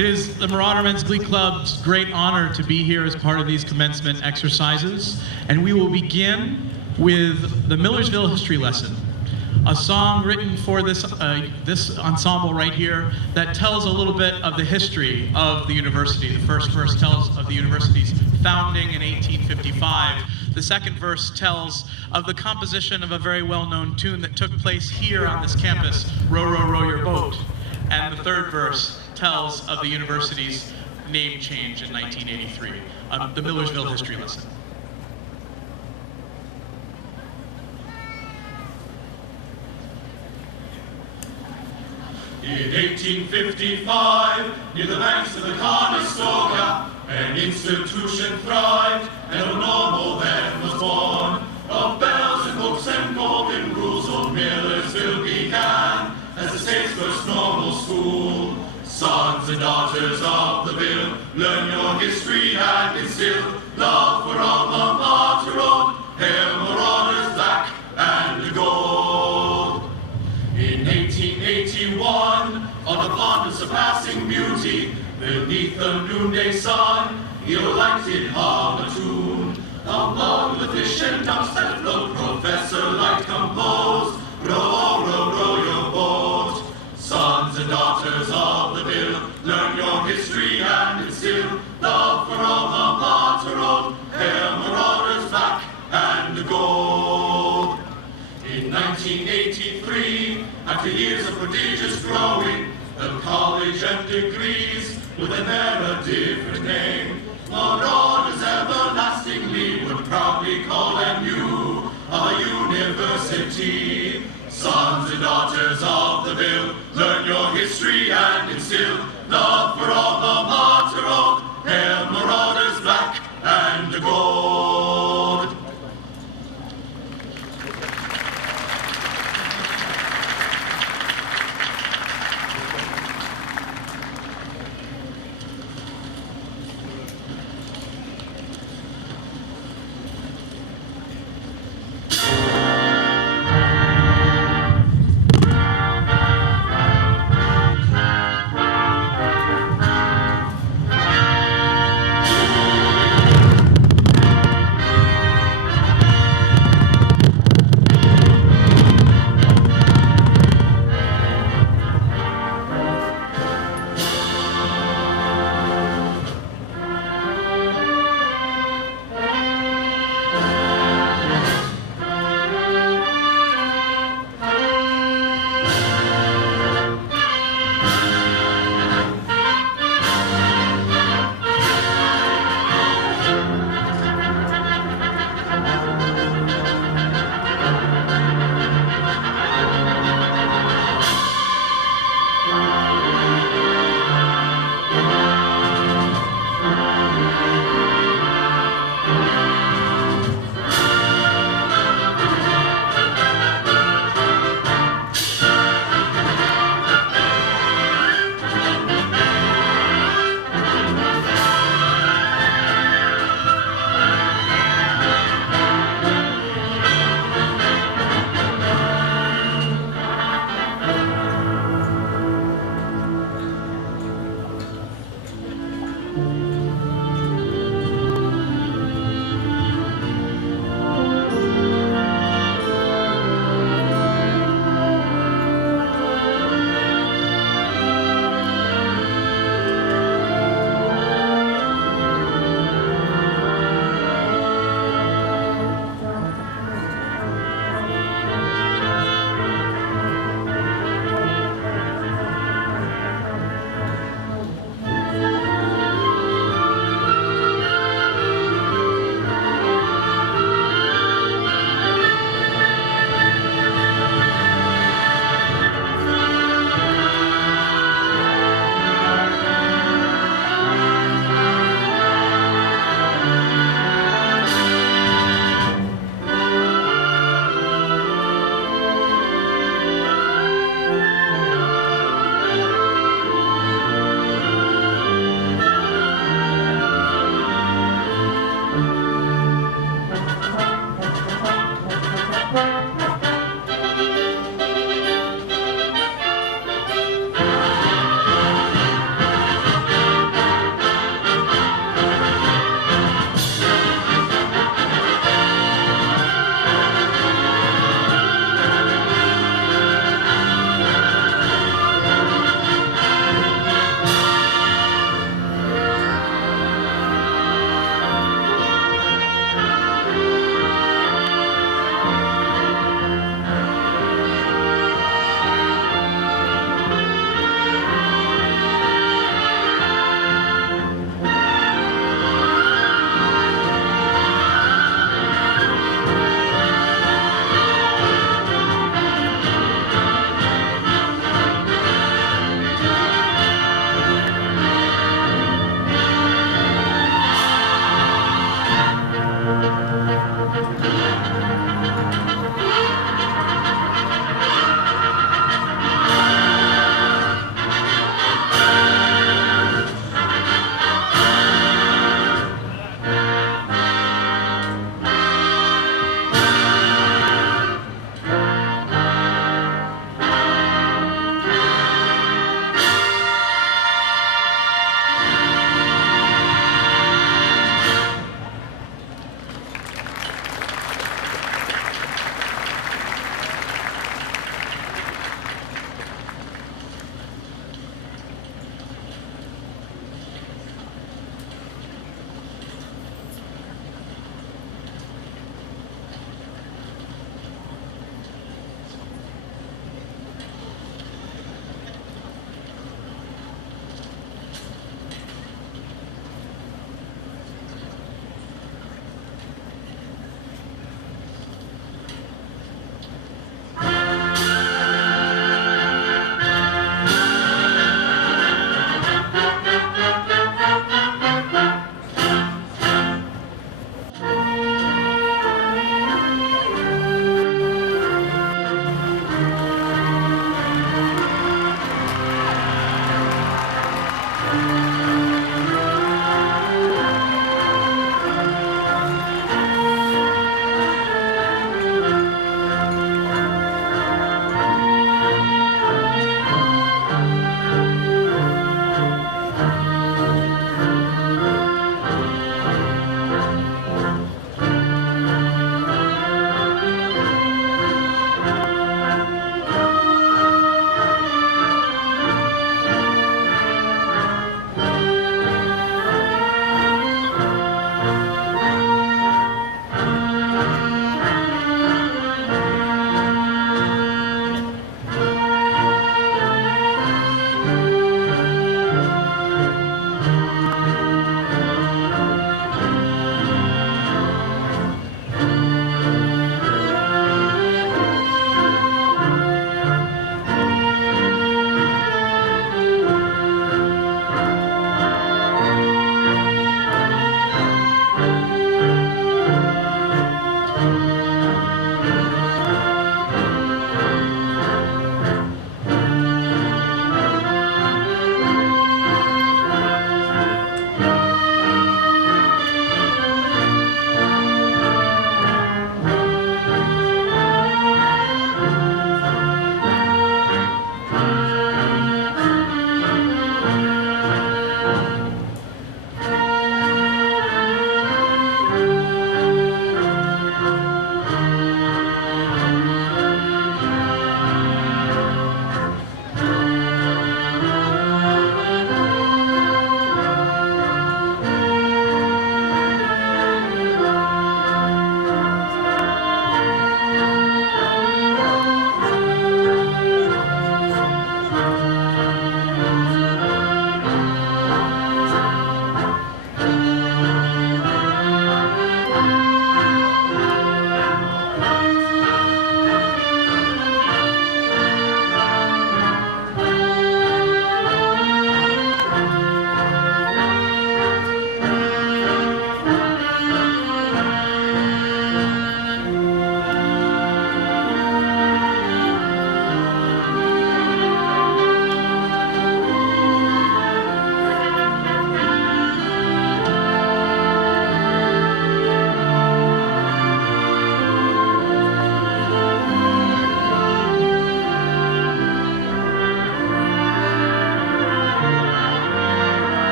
It is the Marauder Men's Glee Club's great honor to be here as part of these commencement exercises, and we will begin with the Millersville history lesson, a song written for this ensemble right here that tells a little bit of the history of the university. The first verse tells of the university's founding in 1855. The second verse tells of the composition of a very well-known tune that took place here on this campus, Row, Row, Row Your Boat. And the third verse tells of the university's name change in 1983, the Millersville history lesson. In 1855, near the banks of the Conestoga, an institution thrived, and a noble then was born. Of bells and books and golden rules, old Millersville began as the state's first normal school. Sons and daughters of the Ville, learn your history and instill love for alma mater, old hail marauders black and gold. In 1881, on a pond of surpassing beauty, beneath the noonday sun, he elected hum a tune. Among the fish and ducks that float, Professor Light composed, row, row, row your boat. Sons and daughters of the Ville, learn your history and instill love for alma mater, old hail marauders black and gold. In 1983, after years of prodigious growing, the college and degrees with an ever different name, Marauders everlastingly would proudly call MU a university. Sons and daughters of the Ville, learn your history and instill love for alma mater, old hail marauders black and gold.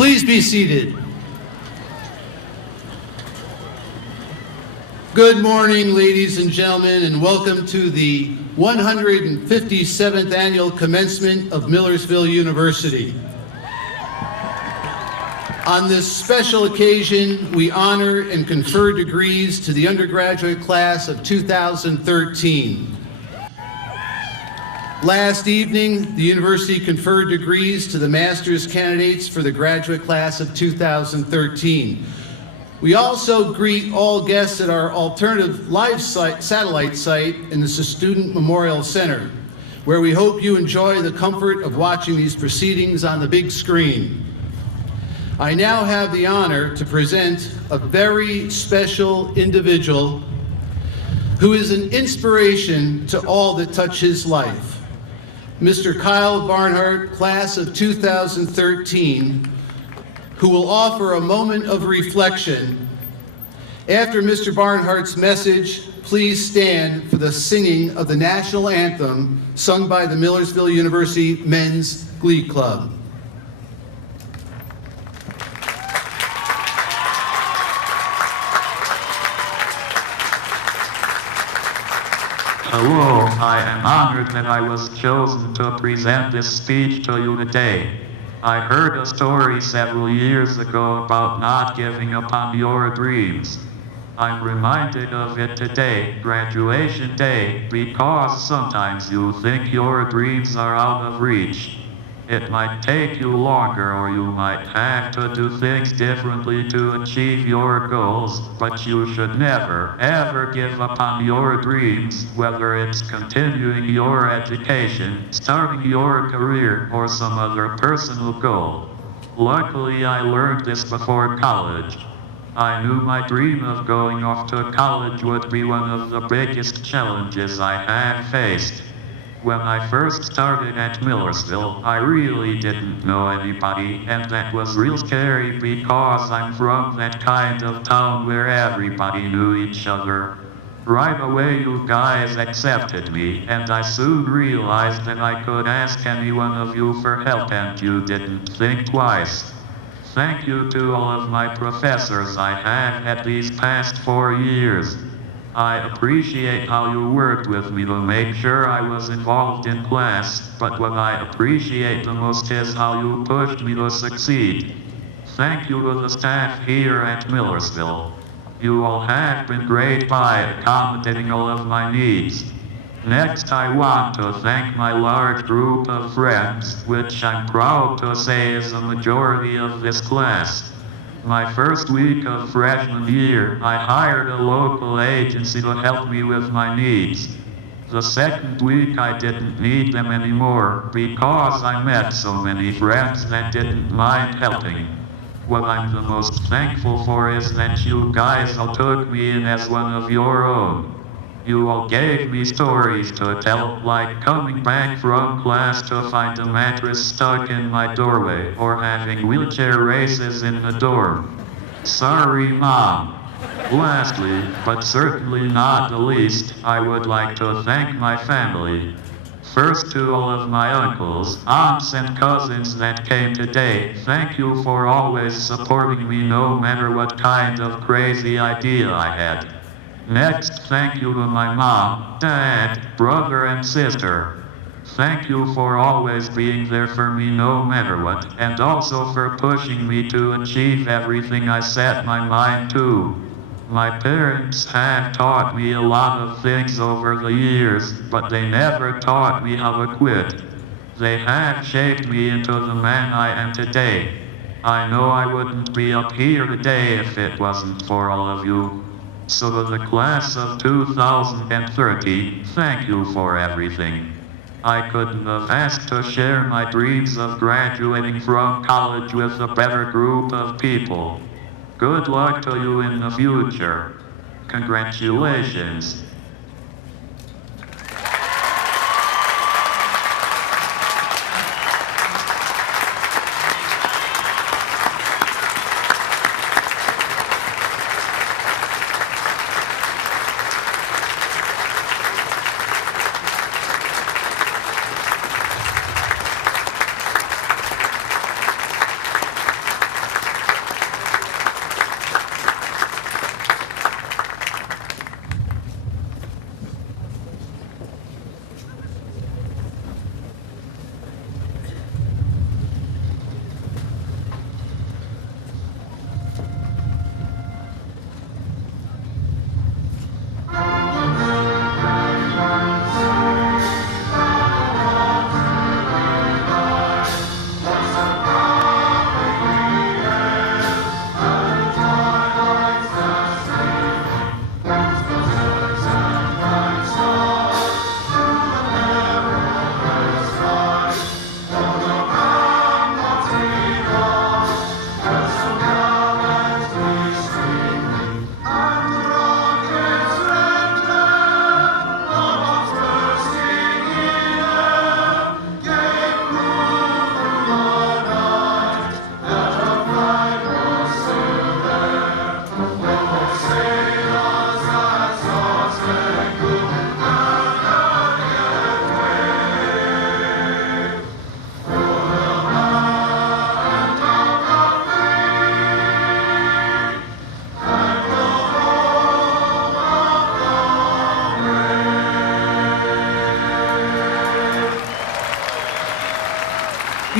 Please be seated. Good morning, ladies and gentlemen, and welcome to the 157th Annual Commencement of Millersville University. On this special occasion, we honor and confer degrees to the undergraduate class of 2013. Last evening, the university conferred degrees to the master's candidates for the graduate class of 2013. We also greet all guests at our alternative live satellite site in the Student Memorial Center, where we hope you enjoy the comfort of watching these proceedings on the big screen. I now have the honor to present a very special individual who is an inspiration to all that touch his life. Mr. Kyle Barnhart, class of 2013, who will offer a moment of reflection. After Mr. Barnhart's message, please stand for the singing of the national anthem sung by the Millersville University Men's Glee Club. Hello, I am honored that I was chosen to present this speech to you today. I heard a story several years ago about not giving up on your dreams. I'm reminded of it today, graduation day, because sometimes you think your dreams are out of reach. It might take you longer, or you might have to do things differently to achieve your goals, but you should never, ever give up on your dreams, whether it's continuing your education, starting your career, or some other personal goal. Luckily, I learned this before college. I knew my dream of going off to college would be one of the biggest challenges I have faced. When I first started at Millersville, I really didn't know anybody, and that was real scary because I'm from that kind of town where everybody knew each other. Right away you guys accepted me, and I soon realized that I could ask any one of you for help and you didn't think twice. Thank you to all of my professors I have had these past 4 years. I appreciate how you worked with me to make sure I was involved in class, but what I appreciate the most is how you pushed me to succeed. Thank you to the staff here at Millersville. You all have been great by accommodating all of my needs. Next, I want to thank my large group of friends, which I'm proud to say is a majority of this class. My first week of freshman year, I hired a local agency to help me with my needs. The second week, I didn't need them anymore because I met so many friends that didn't mind helping. What I'm the most thankful for is that you guys all took me in as one of your own. You all gave me stories to tell, like coming back from class to find a mattress stuck in my doorway, or having wheelchair races in the dorm. Sorry, Mom. Lastly, but certainly not the least, I would like to thank my family. First, to all of my uncles, aunts, and cousins that came today, thank you for always supporting me no matter what kind of crazy idea I had. Next, thank you to my mom, dad, brother, and sister. Thank you for always being there for me no matter what, and also for pushing me to achieve everything I set my mind to. My parents have taught me a lot of things over the years, but they never taught me how to quit. They have shaped me into the man I am today. I know I wouldn't be up here today if it wasn't for all of you. So to the class of 2030, thank you for everything. I couldn't have asked to share my dreams of graduating from college with a better group of people. Good luck to you in the future. Congratulations.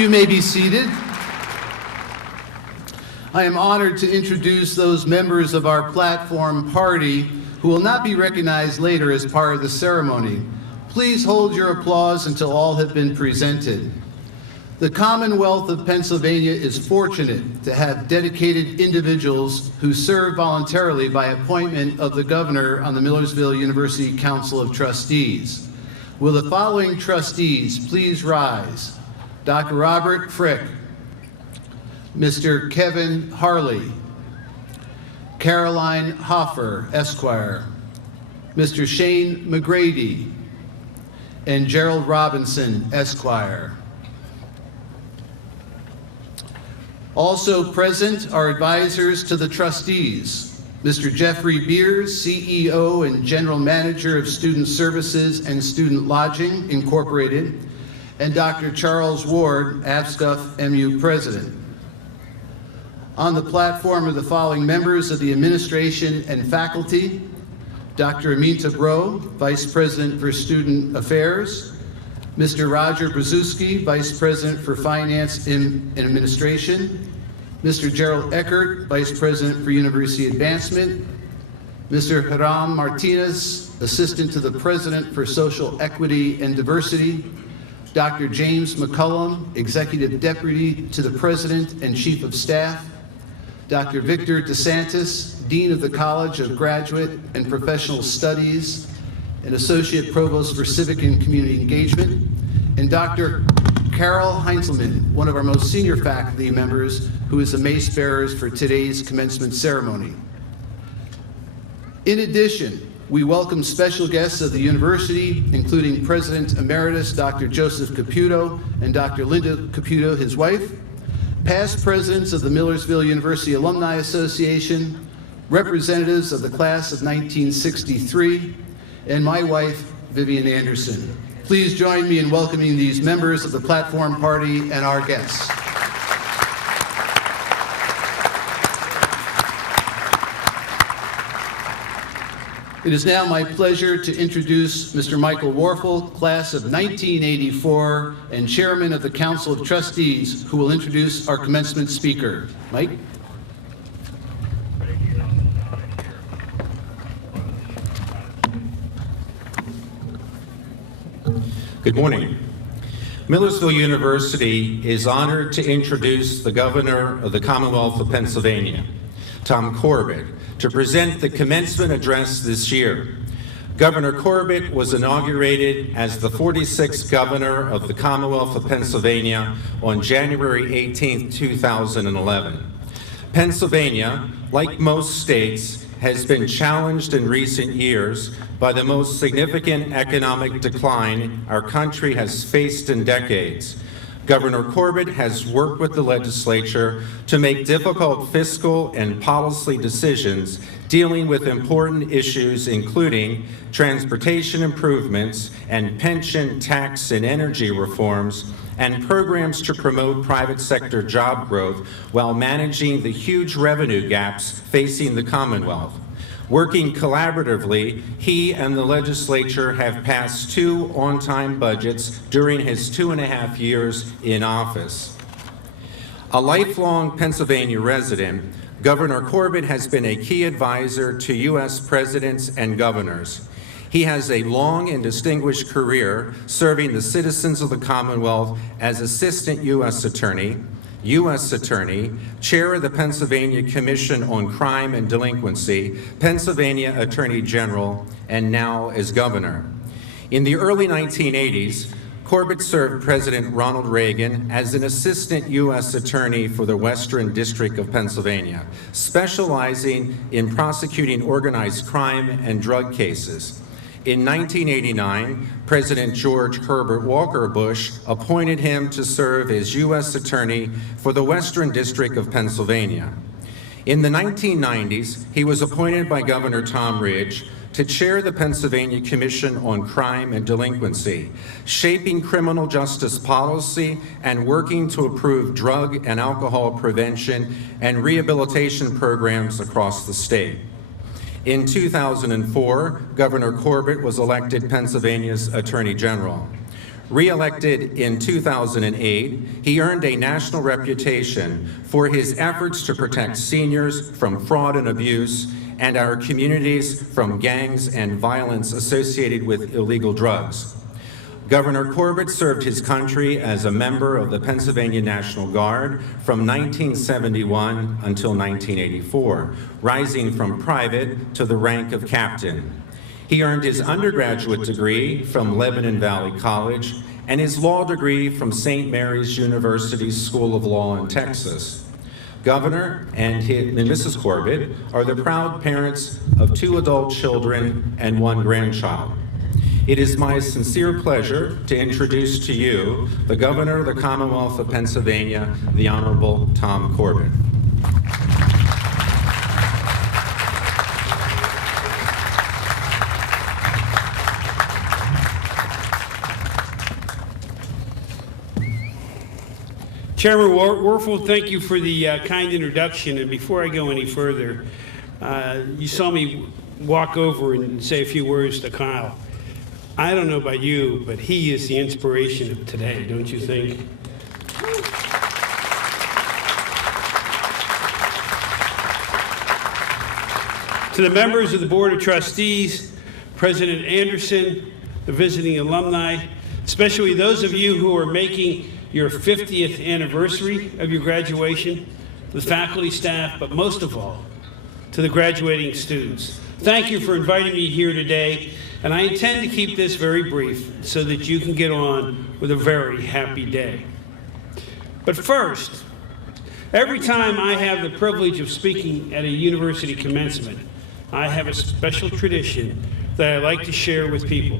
You may be seated. I am honored to introduce those members of our platform party who will not be recognized later as part of the ceremony. Please hold your applause until all have been presented. The Commonwealth of Pennsylvania is fortunate to have dedicated individuals who serve voluntarily by appointment of the governor on the Millersville University Council of Trustees. Will the following trustees please rise? Dr. Robert Frick, Mr. Kevin Harley, Caroline Hoffer, Esquire, Mr. Shane McGrady, and Gerald Robinson, Esquire. Also present are advisors to the trustees, Mr. Jeffrey Beers, CEO and General Manager of Student Services and Student Lodging, Incorporated, and Dr. Charles Ward, AFSCUF MU President. On the platform are the following members of the administration and faculty: Dr. Aminta Bro, Vice President for Student Affairs, Mr. Roger Brzezinski, Vice President for Finance and Administration, Mr. Gerald Eckert, Vice President for University Advancement, Mr. Hiram Martinez, Assistant to the President for Social Equity and Diversity, Dr. James McCullum, Executive Deputy to the President and Chief of Staff, Dr. Victor DeSantis, Dean of the College of Graduate and Professional Studies and Associate Provost for Civic and Community Engagement, and Dr. Carol Heinzelman, one of our most senior faculty members, who is the mace bearers for today's commencement ceremony. In addition, we welcome special guests of the university, including President Emeritus Dr. Joseph Caputo and Dr. Linda Caputo, his wife, past presidents of the Millersville University Alumni Association, representatives of the class of 1963, and my wife, Vivian Anderson. Please join me in welcoming these members of the platform party and our guests. It is now my pleasure to introduce Mr. Michael Warfel, class of 1984 and chairman of the Council of Trustees, who will introduce our commencement speaker. Mike? Good morning. Millersville University is honored to introduce the Governor of the Commonwealth of Pennsylvania, Tom Corbett, to present the commencement address this year. Governor Corbett was inaugurated as the 46th Governor of the Commonwealth of Pennsylvania on January 18, 2011. Pennsylvania, like most states, has been challenged in recent years by the most significant economic decline our country has faced in decades. Governor Corbett has worked with the legislature to make difficult fiscal and policy decisions dealing with important issues including transportation improvements and pension, tax, and energy reforms, and programs to promote private sector job growth while managing the huge revenue gaps facing the Commonwealth. Working collaboratively, he and the legislature have passed 2 on-time budgets during his 2.5 years in office. A lifelong Pennsylvania resident, Governor Corbett has been a key advisor to U.S. presidents and governors. He has a long and distinguished career serving the citizens of the Commonwealth as Assistant U.S. Attorney, Chair of the Pennsylvania Commission on Crime and Delinquency, Pennsylvania Attorney General, and now as Governor. In the early 1980s, Corbett served President Ronald Reagan as an Assistant U.S. Attorney for the Western District of Pennsylvania, specializing in prosecuting organized crime and drug cases. In 1989, President George Herbert Walker Bush appointed him to serve as U.S. Attorney for the Western District of Pennsylvania. In the 1990s, he was appointed by Governor Tom Ridge to chair the Pennsylvania Commission on Crime and Delinquency, shaping criminal justice policy and working to improve drug and alcohol prevention and rehabilitation programs across the state. In 2004, Governor Corbett was elected Pennsylvania's Attorney General. Re-elected in 2008, he earned a national reputation for his efforts to protect seniors from fraud and abuse and our communities from gangs and violence associated with illegal drugs. Governor Corbett served his country as a member of the Pennsylvania National Guard from 1971 until 1984, rising from private to the rank of captain. He earned his undergraduate degree from Lebanon Valley College and his law degree from St. Mary's University's School of Law in Texas. Governor and Mrs. Corbett are the proud parents of 2 adult children and 1 grandchild. It is my sincere pleasure to introduce to you the Governor of the Commonwealth of Pennsylvania, the Honorable Tom Corbett. Chairman Warfel, thank you for the kind introduction. And before I go any further, you saw me walk over and say a few words to Kyle. I don't know about you, but he is the inspiration of today, don't you think? To the members of the Board of Trustees, President Anderson, the visiting alumni, especially those of you who are making your 50th anniversary of your graduation, the faculty, staff, but most of all, to the graduating students. Thank you for inviting me here today, and I intend to keep this very brief so that you can get on with a very happy day. But first, every time I have the privilege of speaking at a university commencement, I have a special tradition that I like to share with people.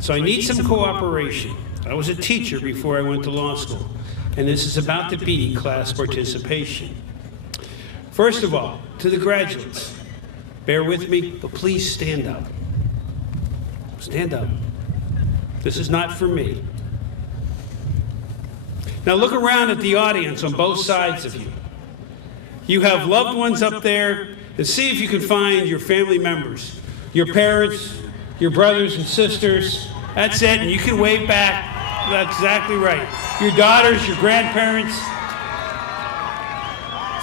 So I need some cooperation. I was a teacher before I went to law school, and this is about to be class participation. First of all, to the graduates, bear with me, but please stand up. Stand up. This is not for me. Now look around at the audience on both sides of you. You have loved ones up there, and see if you can find your family members, your parents, your brothers and sisters. That's it, and you can wave back. That's exactly right. Your daughters, your grandparents.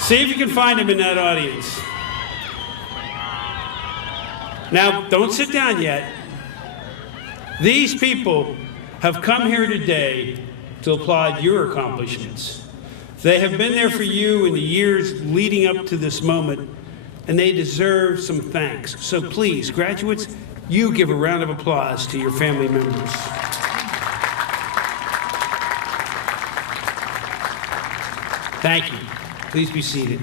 See if you can find them in that audience. Now, don't sit down yet. These people have come here today to applaud your accomplishments. They have been there for you in the years leading up to this moment, and they deserve some thanks. So please, graduates, you give a round of applause to your family members. Thank you. Please be seated.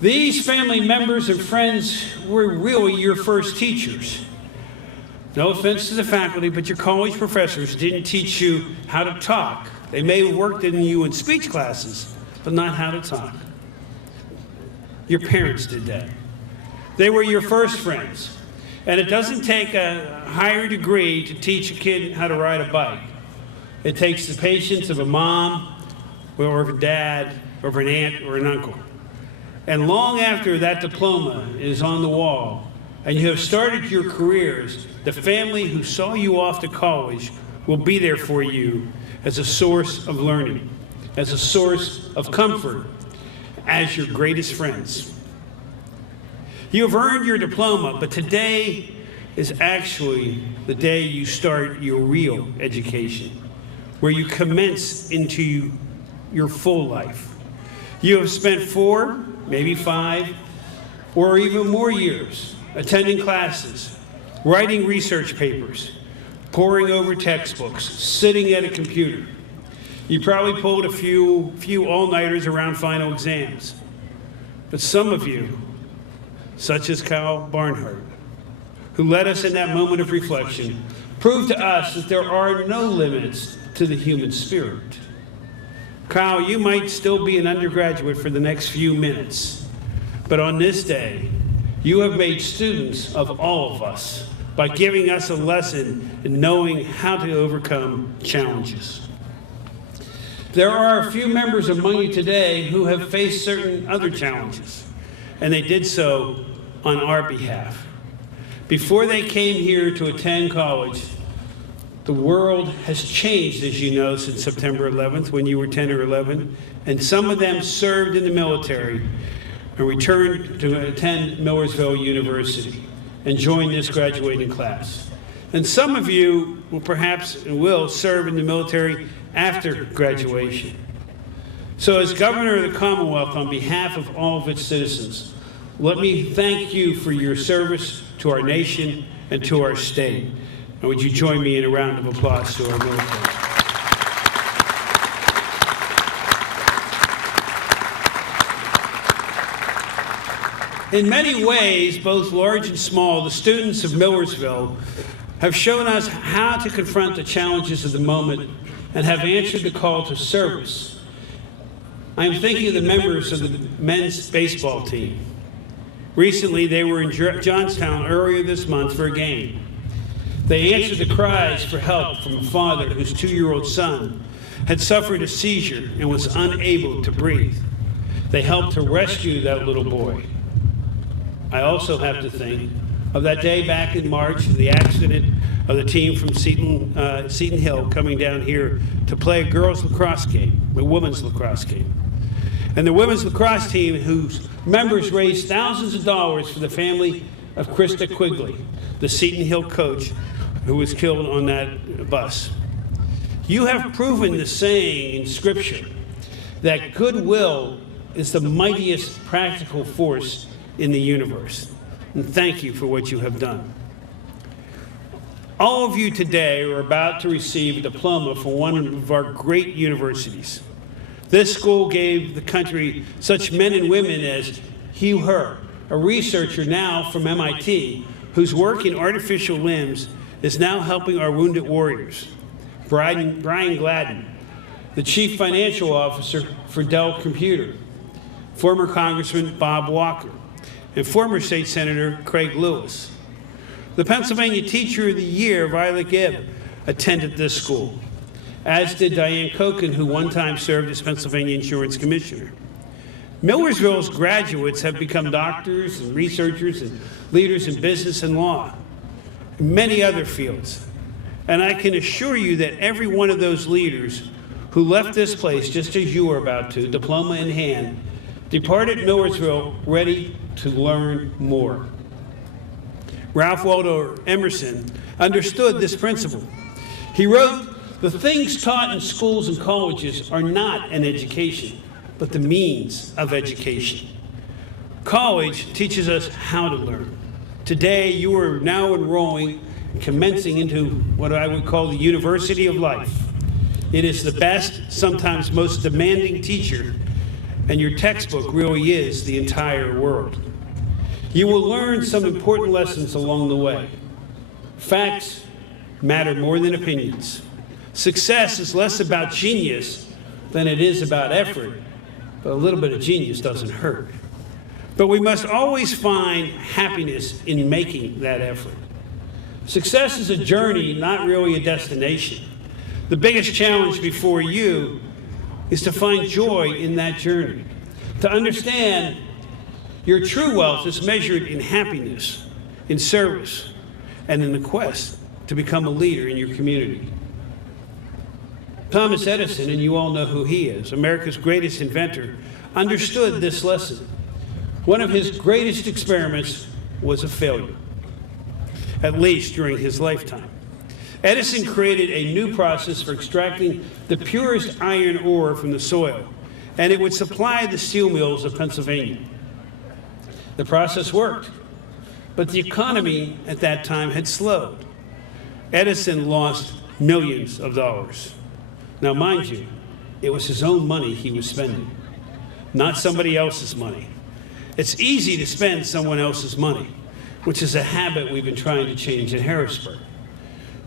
These family members and friends were really your first teachers. No offense to the faculty, but your college professors didn't teach you how to talk. They may have worked in you in speech classes, but not how to talk. Your parents did that. They were your first friends. And it doesn't take a higher degree to teach a kid how to ride a bike. It takes the patience of a mom, or of a dad, or of an aunt, or an uncle. And long after that diploma is on the wall, and you have started your careers, the family who saw you off to college will be there for you as a source of learning, as a source of comfort, as your greatest friends. You have earned your diploma, but today is actually the day you start your real education, where you commence into your full life. You have spent 4, maybe 5, or even more years attending classes, writing research papers, poring over textbooks, sitting at a computer. You probably pulled a few all-nighters around final exams. But some of you, such as Kyle Barnhart, who led us in that moment of reflection, proved to us that there are no limits to the human spirit. Kyle, you might still be an undergraduate for the next few minutes, but on this day, you have made students of all of us by giving us a lesson in knowing how to overcome challenges. There are a few members among you today who have faced certain other challenges, and they did so on our behalf. Before they came here to attend college, The world has changed, as you know, since September 11th, when you were 10 or 11, and some of them served in the military and returned to attend Millersville University and join this graduating class. And some of you will perhaps and will serve in the military after graduation. So as Governor of the Commonwealth, on behalf of all of its citizens, let me thank you for your service to our nation and to our state. And would you join me in a round of applause to our military? In many ways, both large and small, the students of Millersville have shown us how to confront the challenges of the moment and have answered the call to service. I am thinking of the members of the men's baseball team. Recently, they were in Johnstown earlier this month for a game. They answered the cries for help from a father whose 2-year-old son had suffered a seizure and was unable to breathe. They helped to rescue that little boy. I also have to think of that day back in March, the accident of the team from Seton Hill coming down here to play a girls' lacrosse game, a women's lacrosse game. And the women's lacrosse team, whose members raised thousands of dollars for the family of Krista Quigley, the Seton Hill coach who was killed on that bus. You have proven the saying in Scripture that goodwill is the mightiest practical force in the universe. And thank you for what you have done. All of you today are about to receive a diploma from one of our great universities. This school gave the country such men and women as Hugh Herr, a researcher now from MIT, whose work in artificial limbs is now helping our wounded warriors. Brian Gladden, the chief financial officer for Dell Computer. Former Congressman Bob Walker, and former state senator Craig Lewis. The Pennsylvania Teacher of the Year, Violet Gibb, attended this school, as did Diane Kochen, who one time served as Pennsylvania Insurance Commissioner. Millersville's graduates have become doctors and researchers and leaders in business and law, and many other fields. And I can assure you that every one of those leaders who left this place, just as you are about to, diploma in hand, departed Millersville ready to learn more. Ralph Waldo Emerson understood this principle. He wrote, "The things taught in schools and colleges are not an education, but the means of education." College teaches us how to learn. Today, you are now enrolling, commencing into what I would call the University of Life. It is the best, sometimes most demanding teacher, and your textbook really is the entire world. You will learn some important lessons along the way. Facts matter more than opinions. Success is less about genius than it is about effort, but a little bit of genius doesn't hurt. But we must always find happiness in making that effort. Success is a journey, not really a destination. The biggest challenge before you is to find joy in that journey, to understand your true wealth is measured in happiness, in service, and in the quest to become a leader in your community. Thomas Edison, and you all know who he is, America's greatest inventor, understood this lesson. One of his greatest experiments was a failure, at least during his lifetime. Edison created a new process for extracting the purest iron ore from the soil, and it would supply the steel mills of Pennsylvania. The process worked, but the economy at that time had slowed. Edison lost millions of dollars. Now, mind you, it was his own money he was spending, not somebody else's money. It's easy to spend someone else's money, which is a habit we've been trying to change in Harrisburg.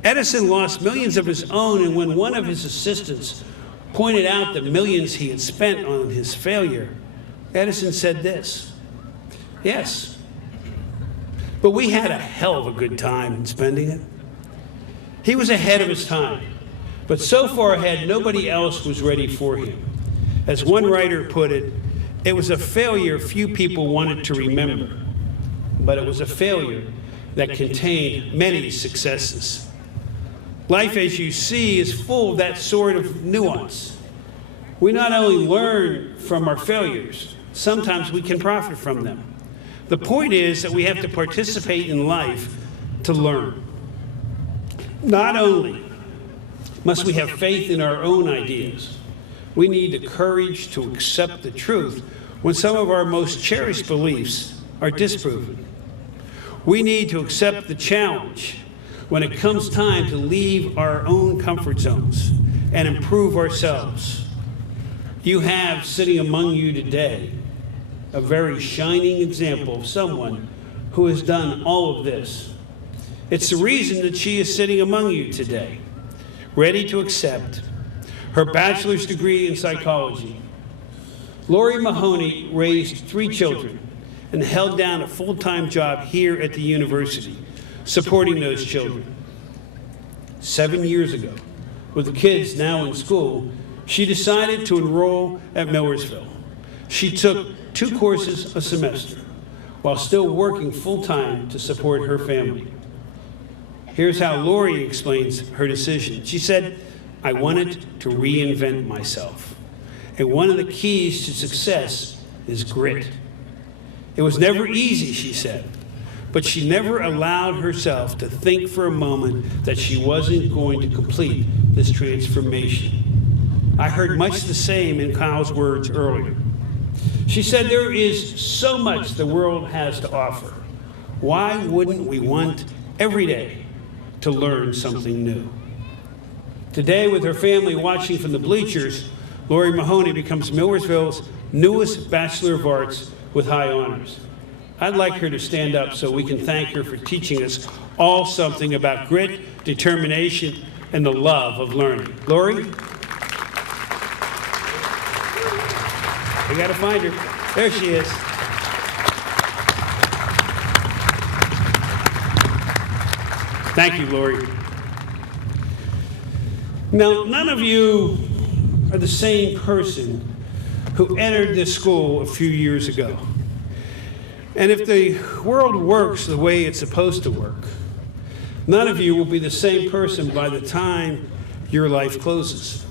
Edison lost millions of his own, and when one of his assistants pointed out the millions he had spent on his failure, Edison said this, "Yes, but we had a hell of a good time in spending it." He was ahead of his time, but so far ahead, nobody else was ready for him. As one writer put it, it was a failure few people wanted to remember, but it was a failure that contained many successes. Life, as you see, is full of that sort of nuance. We not only learn from our failures, sometimes we can profit from them. The point is that we have to participate in life to learn. Not only must we have faith in our own ideas, we need the courage to accept the truth when some of our most cherished beliefs are disproven. We need to accept the challenge when it comes time to leave our own comfort zones and improve ourselves. You have sitting among you today a very shining example of someone who has done all of this. It's the reason that she is sitting among you today, ready to accept her bachelor's degree in psychology. Lori Mahoney raised 3 children and held down a full-time job here at the university, supporting those children. 7 years ago, with the kids now in school, she decided to enroll at Millersville. She took 2 courses a semester while still working full-time to support her family. Here's how Lori explains her decision. She said, "I wanted to reinvent myself. And one of the keys to success is grit. It was never easy," she said, but she never allowed herself to think for a moment that she wasn't going to complete this transformation. I heard much the same in Kyle's words earlier. She said, "There is so much the world has to offer. Why wouldn't we want every day to learn something new?" Today, with her family watching from the bleachers, Lori Mahoney becomes Millersville's newest Bachelor of Arts with high honors. I'd like her to stand up so we can thank her for teaching us all something about grit, determination, and the love of learning. Lori? We gotta find her. There she is. Thank you, Lori. Now, none of you are the same person who entered this school a few years ago. And if the world works the way it's supposed to work, none of you will be the same person by the time your life closes.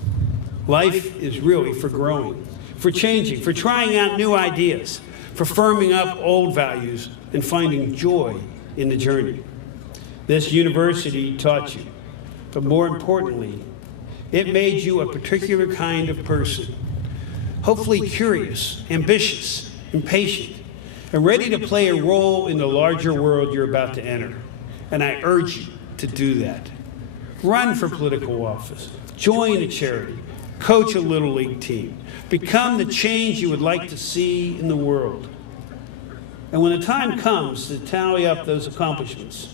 Life is really for growing, for changing, for trying out new ideas, for firming up old values and finding joy in the journey. This university taught you, but more importantly, it made you a particular kind of person, hopefully curious, ambitious, impatient, and ready to play a role in the larger world you're about to enter. And I urge you to do that. Run for political office, join a charity, coach a Little League team, become the change you would like to see in the world. And when the time comes to tally up those accomplishments,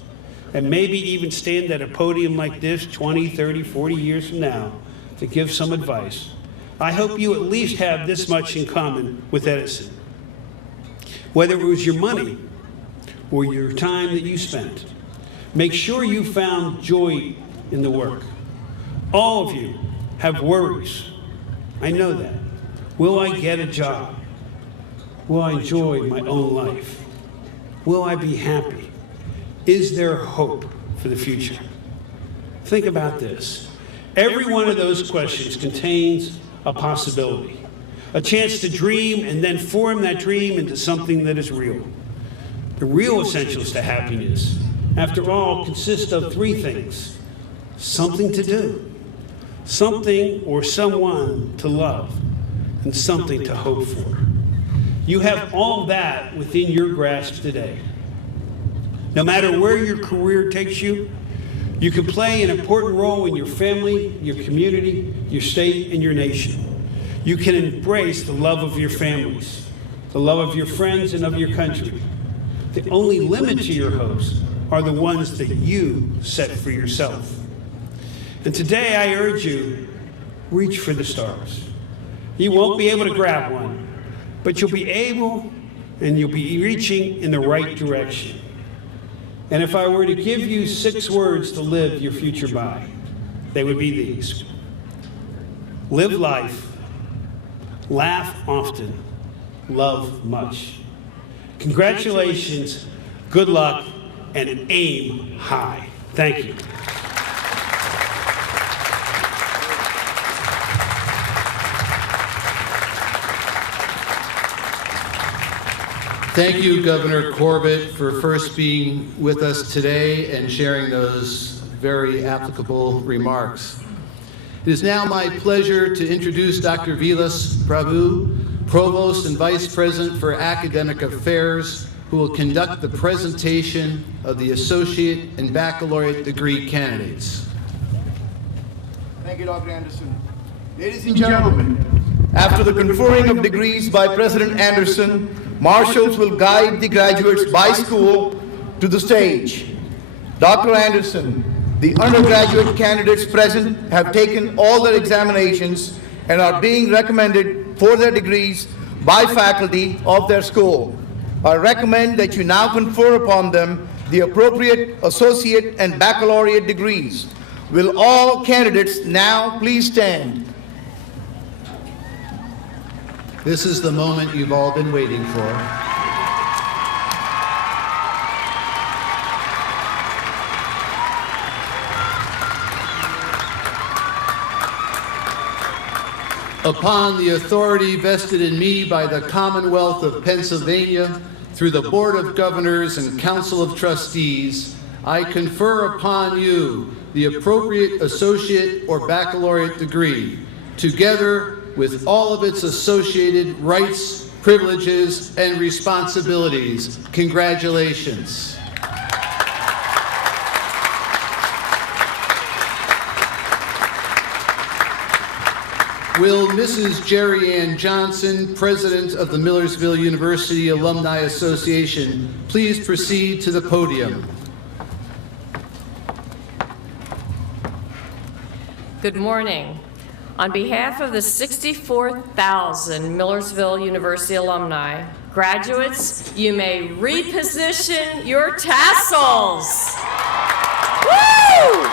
and maybe even stand at a podium like this 20, 30, 40 years from now to give some advice, I hope you at least have this much in common with Edison. Whether it was your money or your time that you spent, make sure you found joy in the work. All of you have worries. I know that. Will I get a job? Will I enjoy my own life? Will I be happy? Is there hope for the future? Think about this. Every one of those questions contains a possibility, a chance to dream and then form that dream into something that is real. The real essentials to happiness, after all, consist of 3 things: something to do, something or someone to love, and something to hope for. You have all that within your grasp today. No matter where your career takes you, you can play an important role in your family, your community, your state, and your nation. You can embrace the love of your families, the love of your friends, and of your country. The only limit to your hopes are the ones that you set for yourself. And today I urge you, reach for the stars. You won't be able to grab one, but you'll be able and you'll be reaching in the right direction. And if I were to give you 6 words to live your future by, they would be these: live life, laugh often, love much. Congratulations, good luck, and aim high. Thank you. Thank you, Governor Corbett, for first being with us today and sharing those very applicable remarks. It is now my pleasure to introduce Dr. Vilas Prabhu, Provost and Vice President for Academic Affairs, who will conduct the presentation of the associate and baccalaureate degree candidates. Thank you, Dr. Anderson. Ladies and gentlemen, after the conferring of degrees by President Anderson, marshals will guide the graduates by school to the stage. Dr. Anderson, the undergraduate candidates present have taken all their examinations and are being recommended for their degrees by faculty of their school. I recommend that you now confer upon them the appropriate associate and baccalaureate degrees. Will all candidates now please stand? This is the moment you've all been waiting for. Upon the authority vested in me by the Commonwealth of Pennsylvania, through the Board of Governors and Council of Trustees, I confer upon you the appropriate associate or baccalaureate degree, together with all of its associated rights, privileges, and responsibilities. Congratulations. Will Mrs. Jerry Ann Johnson, President of the Millersville University Alumni Association, please proceed to the podium? Good morning. On behalf of the 64,000 Millersville University alumni, graduates, you may reposition your tassels. Woo!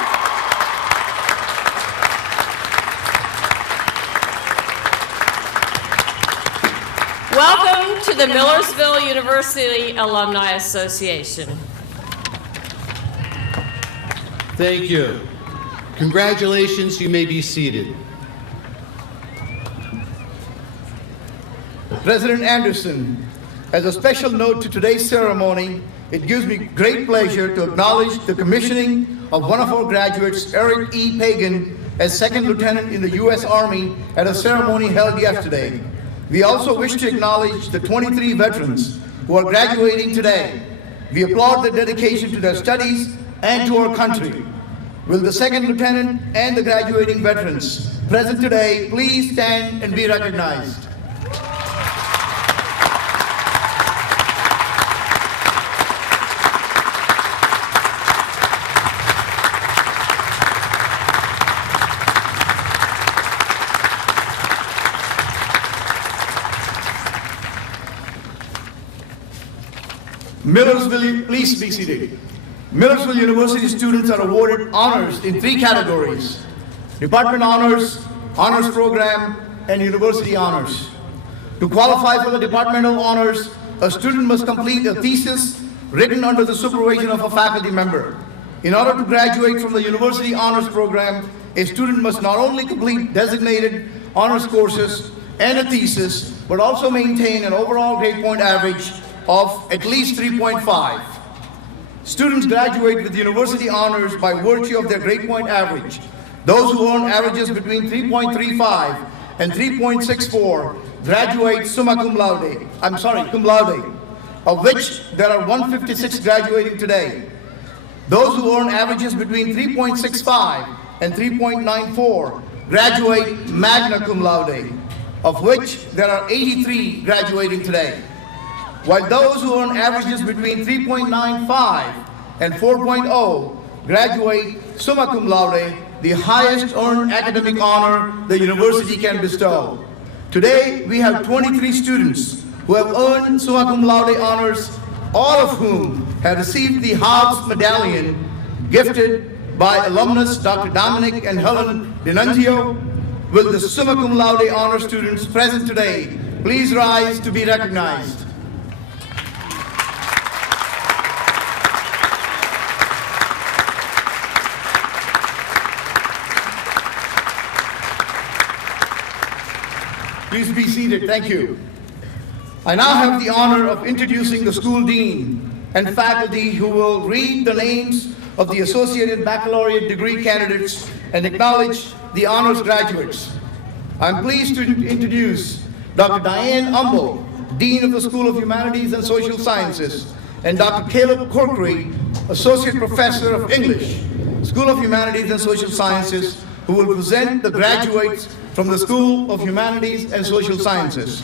Welcome to the Millersville University Alumni Association. Thank you. Congratulations, you may be seated. President Anderson, as a special note to today's ceremony, it gives me great pleasure to acknowledge the commissioning of one of our graduates, Eric E. Pagan, as second lieutenant in the U.S. Army at a ceremony held yesterday. We also wish to acknowledge the 23 veterans who are graduating today. We applaud their dedication to their studies and to our country. Will the second lieutenant and the graduating veterans present today please stand and be recognized? Millersville, please be seated. Millersville University students are awarded honors in 3 categories: Department Honors, Honors Program, and University Honors. To qualify for the departmental honors, a student must complete a thesis written under the supervision of a faculty member. In order to graduate from the University Honors Program, a student must not only complete designated honors courses and a thesis, but also maintain an overall grade point average of at least 3.5. Students graduate with university honors by virtue of their grade point average. Those who earn averages between 3.35 and 3.64 graduate summa cum laude, cum laude, of which there are 156 graduating today. Those who earn averages between 3.65 and 3.94 graduate magna cum laude, of which there are 83 graduating today. While those who earn averages between 3.95 and 4.0 graduate summa cum laude, the highest earned academic honor the university can bestow. Today, we have 23 students who have earned summa cum laude honors, all of whom have received the Hobbs Medallion gifted by alumnus Dr. Dominic and Helen Denunzio. Will the summa cum laude honor students present today please rise to be recognized? Please be seated. Thank you. I now have the honor of introducing the school dean and faculty who will read the names of the Associated Baccalaureate degree candidates and acknowledge the honors graduates. I'm pleased to introduce Dr. Diane Umble, Dean of the School of Humanities and Social Sciences, and Dr. Caleb Corkery, Associate Professor of English, School of Humanities and Social Sciences, who will present the graduates from the School of Humanities and Social Sciences.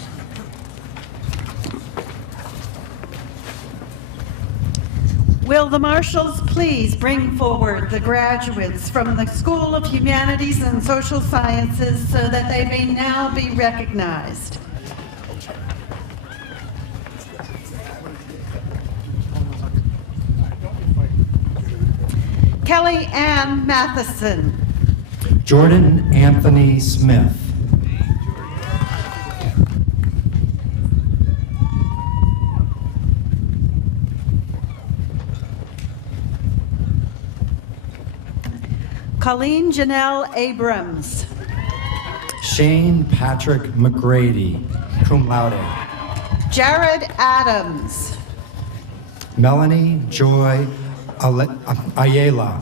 Will the marshals please bring forward the graduates from the School of Humanities and Social Sciences so that they may now be recognized? Kelly Ann Matheson. Jordan Anthony Smith. Colleen Janelle Abrams. Shane Patrick McGrady, cum laude. Jared Adams. Melanie Joy Ayala.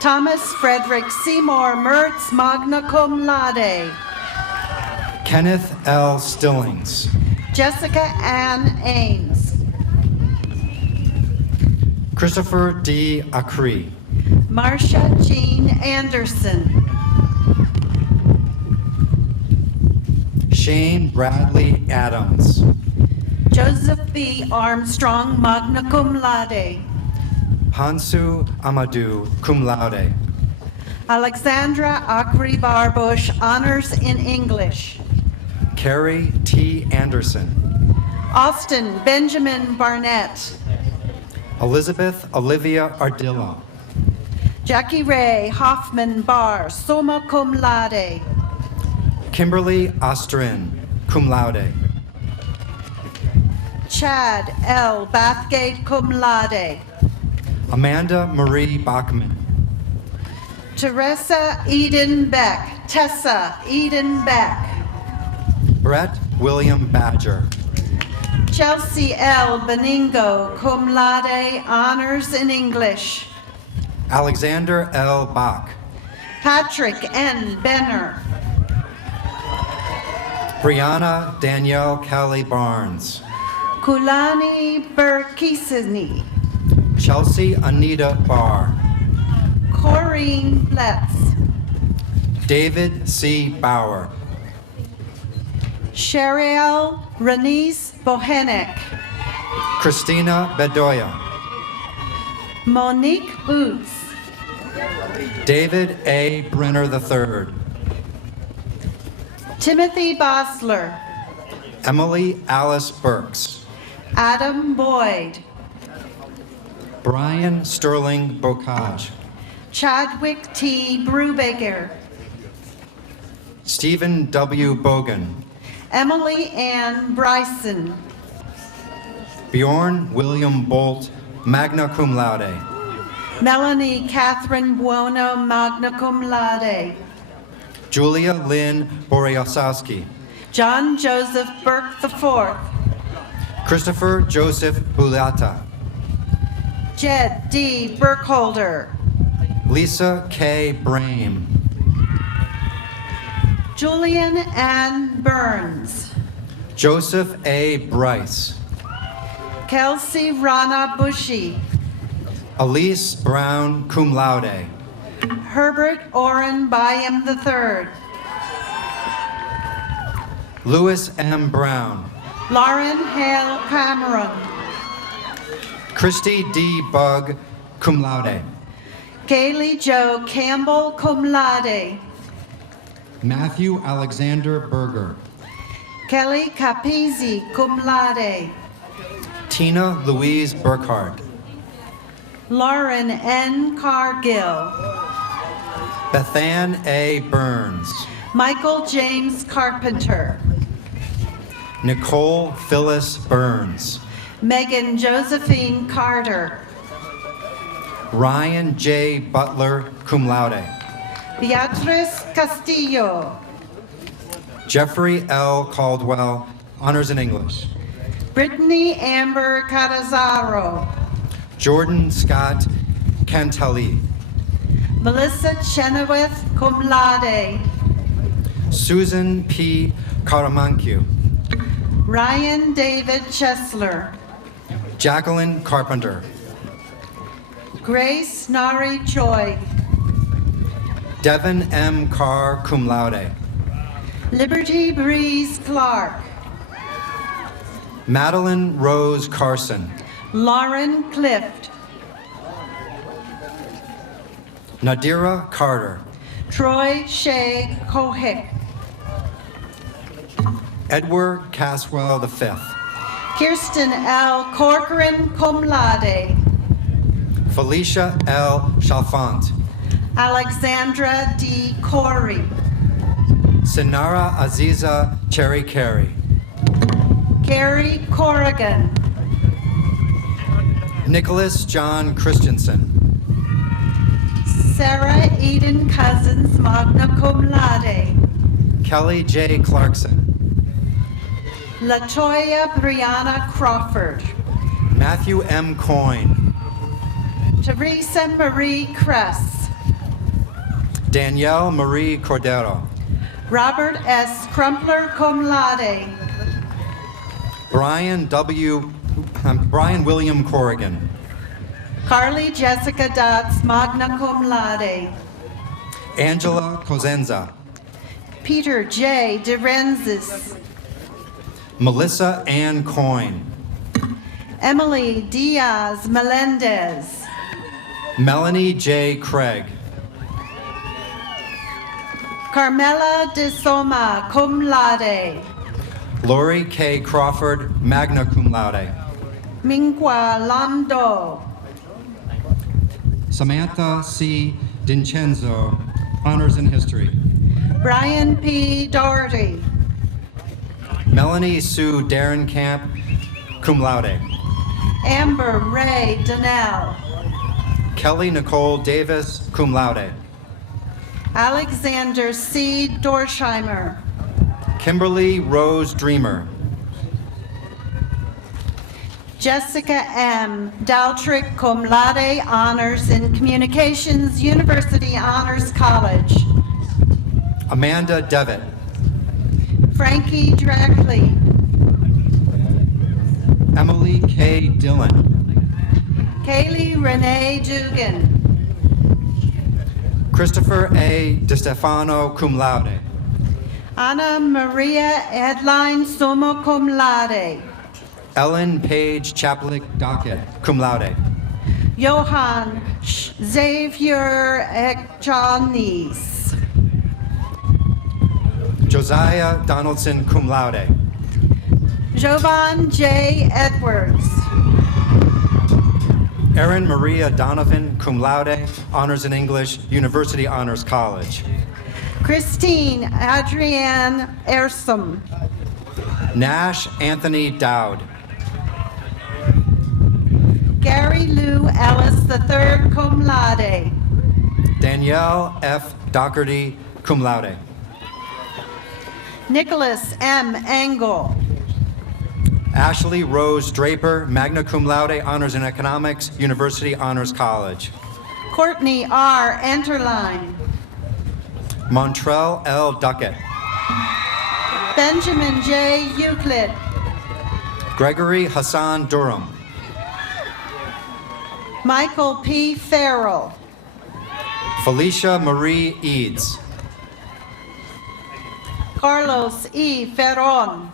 Thomas Frederick Seymour Mertz, magna cum laude. Kenneth L. Stillings. Jessica Ann Ames. Christopher D. Acree. Marcia Jean Anderson. Shane Bradley Adams. Joseph B. Armstrong, magna cum laude. Hansu Amadou, cum laude. Alexandra Akri Barbush, honors in English. Carrie T. Anderson. Austin Benjamin Barnett. Elizabeth Olivia Ardilla. Jackie Ray Hoffman Barr, summa cum laude. Kimberly Ostrin, cum laude. Chad L. Bathgate, cum laude. Amanda Marie Bachman. Teresa Eden Beck, Tessa Eden Beck. Brett William Badger. Chelsea L. Beningo, cum laude, honors in English. Alexander L. Bach. Patrick N. Benner. Brianna Danielle Kelly Barnes. Kulani Berkisini. Chelsea Anita Barr. Corrine Bletz. David C. Bauer. Sheriel Renice Bohenek. Christina Bedoya. Monique Boots. David A. Brenner III. Timothy Bosler. Emily Alice Burks. Adam Boyd. Brian Sterling Bocage. Chadwick T. Brubaker. Stephen W. Bogan. Emily Ann Bryson. Bjorn William Bolt, magna cum laude. Melanie Catherine Buono, magna cum laude. Julia Lynn Boryasowski. John Joseph Burke IV. Christopher Joseph Bulata. Jed D. Burkholder. Lisa K. Brame. Julian Ann Burns. Joseph A. Bryce. Kelsey Rana Bushy. Elise Brown, cum laude. Herbert Orrin Byam III. Louis M. Brown. Lauren Hale Cameron. Christy D. Bug, cum laude. Kaylee Joe Campbell, cum laude. Matthew Alexander Berger. Kelly Capizzi, cum laude. Tina Louise Burkhardt. Lauren N. Cargill. Bethann A. Burns. Michael James Carpenter. Nicole Phyllis Burns. Megan Josephine Carter. Ryan J. Butler, cum laude. Beatriz Castillo. Jeffrey L. Caldwell, Honors in English. Brittany Amber Catazzaro. Jordan Scott Cantali. Melissa Chenoweth, cum laude. Susan P. Karamankiw. Ryan David Chesler. Jacqueline Carpenter. Grace Nari Choi. Devin M. Carr, cum laude. Liberty Breeze Clark. Madeline Rose Carson. Lauren Clift. Nadira Carter. Troy Shea Kohik. Edward Caswell V. Kirsten L. Corcoran, cum laude. Felicia L. Chalfant. Alexandra D. Corey. Sinara Aziza Cherry Carey. Carrie Corrigan. Nicholas John Christensen. Sarah Eden Cousins, magna cum laude. Kelly J. Clarkson. Latoya Brianna Crawford. Matthew M. Coyne. Teresa Marie Kress. Danielle Marie Cordero. Robert S. Crumpler, cum laude. Brian William Corrigan. Carly Jessica Dotz, magna cum laude. Angela Cosenza. Peter J. DeRenzis. Melissa Ann Coyne. Emily Diaz Melendez. Melanie J. Craig. Carmela De Soma, cum laude. Lori K. Crawford, magna cum laude. Mingwa Lando. Samantha C. Dincenzo, honors in history. Brian P. Doherty. Melanie Sue Darrenkamp, cum laude. Amber Ray Donnell. Kelly Nicole Davis, cum laude. Alexander C. Dorsheimer. Kimberly Rose Dreamer. Jessica M. Daltrick, cum laude, honors in communications, University Honors College. Amanda Devitt. Frankie Drackley. Emily K. Dillon. Kaylee Renee Dugan. Christopher A. DeStefano, cum laude. Anna Maria Edline, summa cum laude. Ellen Page Chaplick Dockett, cum laude. Johann Xavier Ekjanis. Josiah Donaldson, cum laude. Jovan J. Edwards. Erin Maria Donovan, cum laude, honors in English, University Honors College. Christine Adrienne Ersom. Nash Anthony Dowd. Gary Lou Ellis III, cum laude. Danielle F. Doherty, cum laude. Nicholas M. Engel. Ashley Rose Draper, magna cum laude, honors in economics, University Honors College. Courtney R. Enterline. Montrell L. Duckett. Benjamin J. Euclid. Gregory Hassan Durham. Michael P. Farrell. Felicia Marie Eads. Carlos E. Ferron.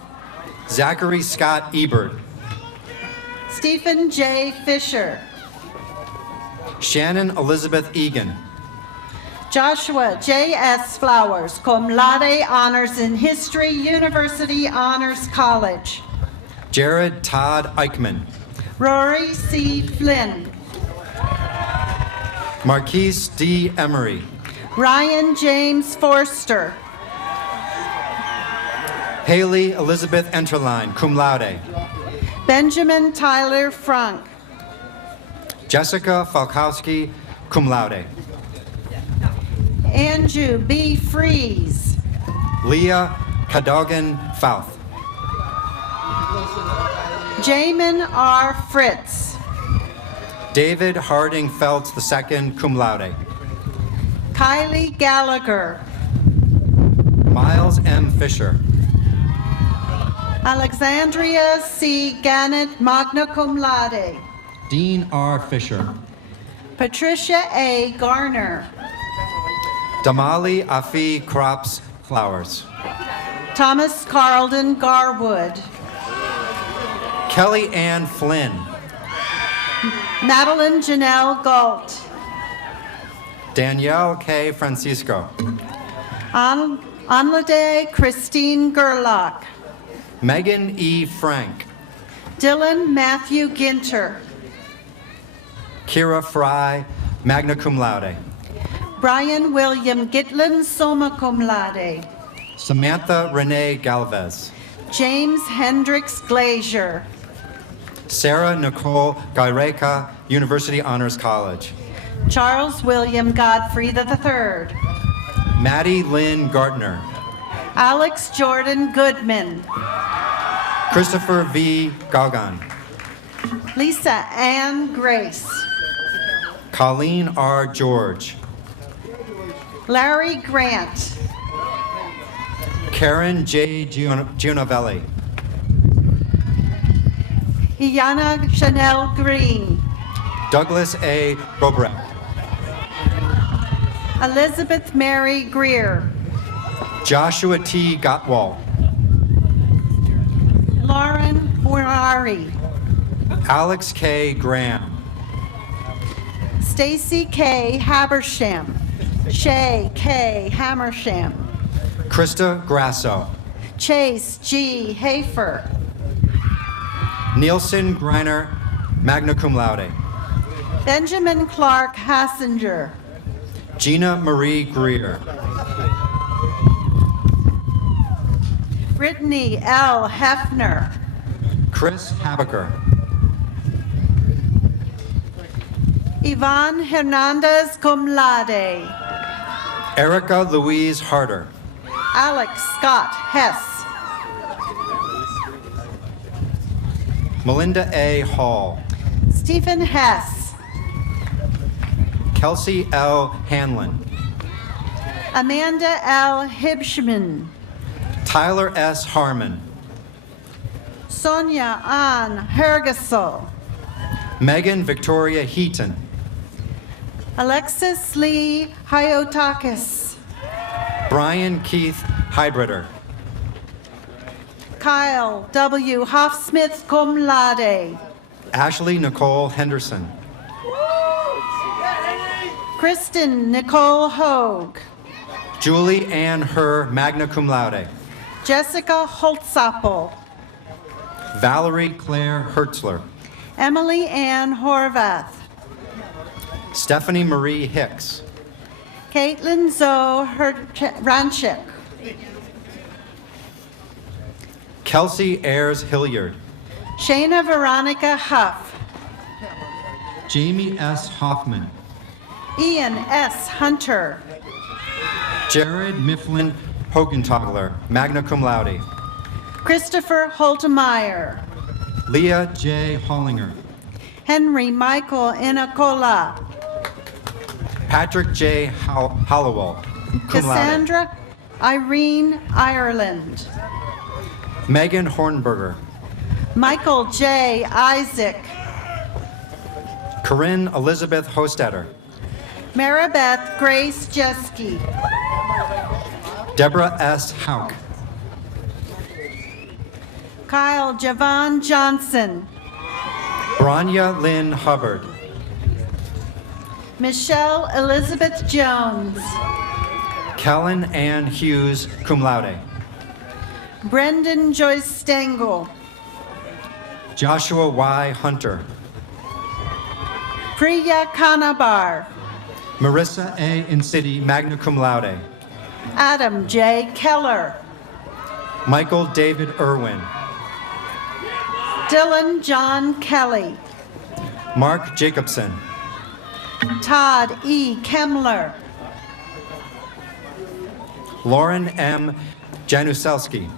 Zachary Scott Ebert. Stephen J. Fisher. Shannon Elizabeth Egan. Joshua J. S. Flowers, cum laude, honors in history, University Honors College. Jared Todd Eichman. Rory C. Flynn. Marquise D. Emery. Ryan James Forster. Haley Elizabeth Enterline, cum laude. Benjamin Tyler Frank. Jessica Falkowski, cum laude. Andrew B. Fries. Leah Cadogan Fouth. Jamin R. Fritz. David Harding Feltz II, cum laude. Kylie Gallagher. Miles M. Fisher. Alexandria C. Gannett, magna cum laude. Dean R. Fisher. Patricia A. Garner. Damali Afi Crops Flowers. Thomas Carlton Garwood. Kelly Ann Flynn. Madeline Janelle Galt. Danielle K. Francisco. Anlade Christine Gerlach. Megan E. Frank. Dylan Matthew Ginter. Kira Fry, magna cum laude. Brian William Gitlin, summa cum laude. Samantha Renee Galvez. James Hendricks Glazier. Sarah Nicole Gaireka, University Honors College. Charles William Godfrey III. Maddie Lynn Gardner. Alex Jordan Goodman. Christopher V. Gauguin. Lisa Ann Grace. Colleen R. George. Larry Grant. Karen J. Gionovelli. Iana Chanel Green. Douglas A. Robrecht. Elizabeth Mary Greer. Joshua T. Gottwald. Lauren Murari. Alex K. Graham. Stacy K. Habersham. Shay K. Hammersham. Krista Grasso. Chase G. Hafer. Nielsen Greiner, magna cum laude. Benjamin Clark Hassinger. Gina Marie Greer. Brittany L. Hefner. Chris Habaker. Yvonne Hernandez cum laude. Erica Louise Harder. Alex Scott Hess. Melinda A. Hall. Stephen Hess. Kelsey L. Hanlon. Amanda L. Hibschman. Tyler S. Harmon. Sonia Ann Hergesel. Megan Victoria Heaton. Alexis Lee Hyotakis. Brian Keith Heidritter. Kyle W. Hoffsmith cum laude. Ashley Nicole Henderson. Kristen Nicole Hogue. Julie Ann Herr, magna cum laude. Jessica Holtzappel. Valerie Claire Hertzler. Emily Ann Horvath. Stephanie Marie Hicks. Caitlin Zoe Ranchik. Kelsey Ayers Hilliard. Shayna Veronica Huff. Jamie S. Hoffman. Ian S. Hunter. Jared Mifflin Hogentogler, magna cum laude. Christopher Holtemeyer. Leah J. Hollinger. Henry Michael Inacola. Patrick J. Hollowell, cum laude. Cassandra Irene Ireland. Megan Hornberger. Michael J. Isaac. Corinne Elizabeth Hostetter. Maribeth Grace Jeske. Deborah S. Hauk. Kyle Javon Johnson. Branya Lynn Hubbard. Michelle Elizabeth Jones. Kellen Ann Hughes, cum laude. Brendan Joyce Stengel. Joshua Y. Hunter. Priya Kanabar. Marissa A. Incidi, magna cum laude. Adam J. Keller. Michael David Irwin. Dylan John Kelly. Mark Jacobson. Todd E. Kemler. Lauren M. Januszewski.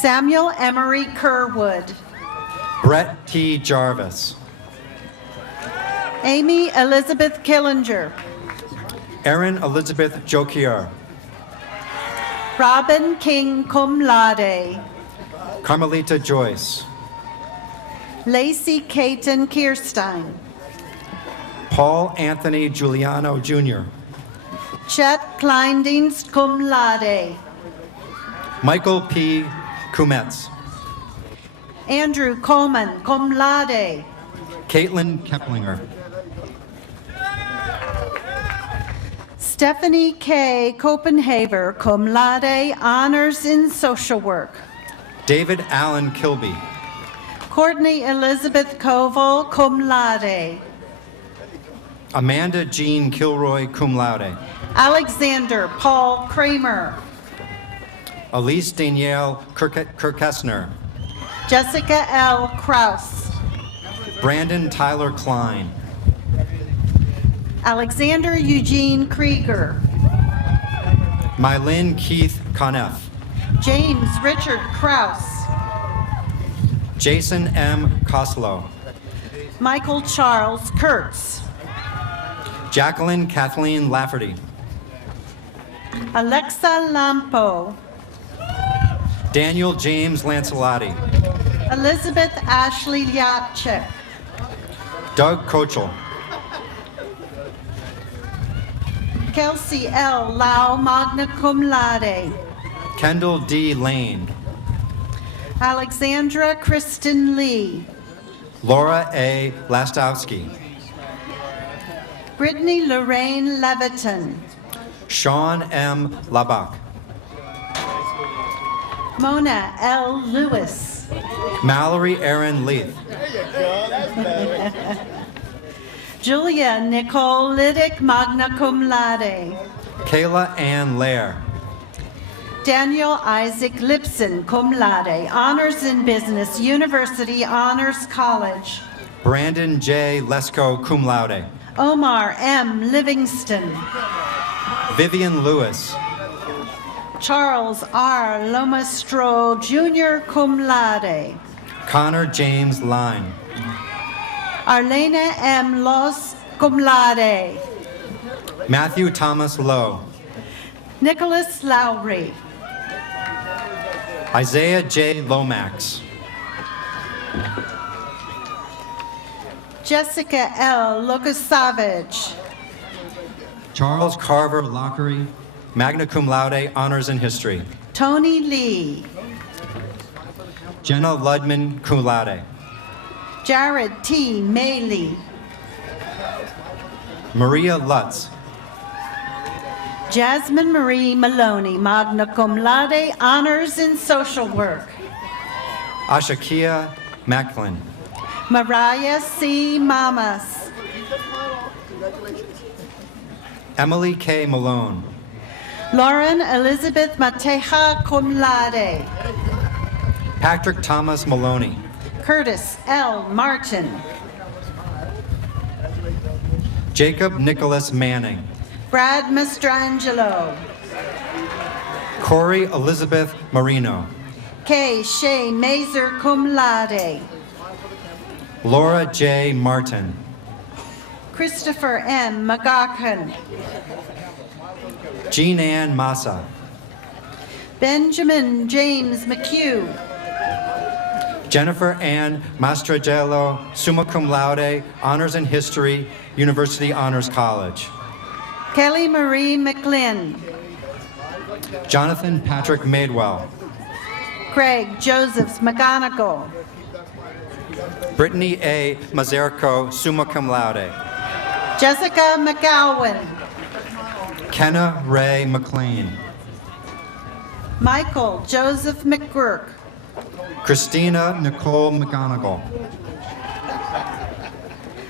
Samuel Emery Kerwood. Brett T. Jarvis. Amy Elizabeth Killinger. Erin Elizabeth Jokier. Robin King cum laude. Carmelita Joyce. Lacey Caton Kierstein. Paul Anthony Giuliano Jr. Chet Kleindienst cum laude. Michael P. Kumetz. Andrew Coleman cum laude. Caitlin Keplinger. Stephanie K. Copenhaver cum laude, honors in social work. David Allen Kilby. Courtney Elizabeth Koval cum laude. Amanda Jean Kilroy cum laude. Alexander Paul Kramer. Elise Danielle Kirkessner. Jessica L. Kraus. Brandon Tyler Klein. Alexander Eugene Krieger. Mylin Keith Conneff. James Richard Kraus. Jason M. Koslow. Michael Charles Kurtz. Jacqueline Kathleen Lafferty. Alexa Lampo. Daniel James Lancelotti. Elizabeth Ashley Lyapchik. Doug Kochel. Kelsey L. Lau magna cum laude. Kendall D. Lane. Alexandra Kristen Lee. Laura A. Lastowski. Brittany Lorraine Leviton. Sean M. Labak. Mona L. Lewis. Mallory Aaron Leith. Julia Nicole Liddick magna cum laude. Kayla Ann Lair. Daniel Isaac Lipson cum laude, honors in business, University Honors College. Brandon J. Lesko cum laude. Omar M. Livingston. Vivian Lewis. Charles R. Lomastro Jr. cum laude. Connor James Line. Arlena M. Los cum laude. Matthew Thomas Lowe. Nicholas Lowry. Isaiah J. Lomax. Jessica L. Lucas Savage. Charles Carver Lockery, magna cum laude, honors in history. Tony Lee. Jenna Ludman, cum laude. Jared T. Maley. Maria Lutz. Jasmine Marie Maloney, magna cum laude, honors in social work. Ashakia Macklin. Mariah C. Mamas. Emily K. Malone. Lauren Elizabeth Mateja cum laude. Patrick Thomas Maloney. Curtis L. Martin. Jacob Nicholas Manning. Brad Mastrangelo. Corey Elizabeth Marino. Kay Shea Mazer cum laude. Laura J. Martin. Christopher M. McGoughan. Jean Ann Massa. Benjamin James McHugh. Jennifer Ann Mastrangelo, summa cum laude, honors in history, University Honors College. Kelly Marie McLean. Jonathan Patrick Madewell. Craig Josephs McGonigal. Brittany A. Mazerco, summa cum laude. Jessica McGowan. Kenna Ray McLean. Michael Joseph McGurk. Christina Nicole McGonigal.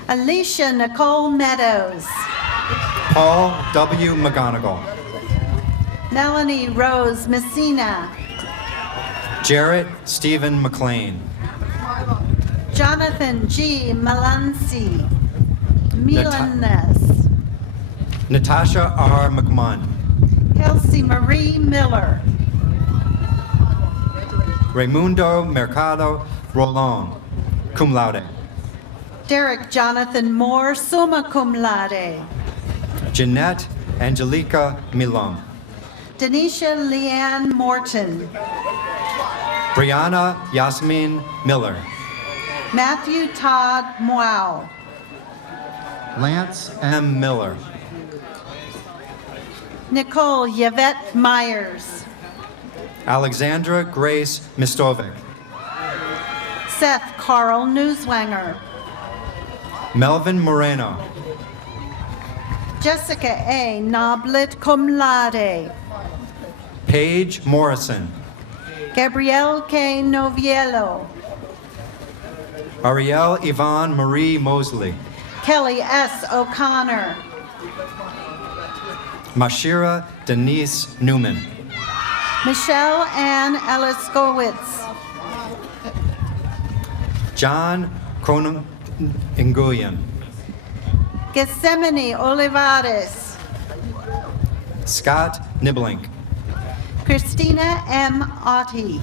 Alicia Nicole Meadows. Paul W. McGonigal. Melanie Rose Messina. Jarrett Stephen McLean. Jonathan G. Melancy. Milanes. Natasha R. McMunn. Kelsey Marie Miller. Raimundo Mercado Rolon, cum laude. Derek Jonathan Moore, summa cum laude. Jeanette Angelica Milon. Denisha Leanne Morton. Brianna Yasmin Miller. Matthew Todd Moau. Lance M. Miller. Nicole Yvette Myers. Alexandra Grace Mistovic. Seth Carl Newswanger. Melvin Moreno. Jessica A. Noblet cum laude. Paige Morrison. Gabrielle K. Noviello. Ariel Yvonne Marie Mosley. Kelly S. O'Connor. Mashira Denise Newman. Michelle Ann Ellis-Gowitz. John Conam Nguyen. Gethsemane Olivares. Scott Niblink. Christina M. Otti.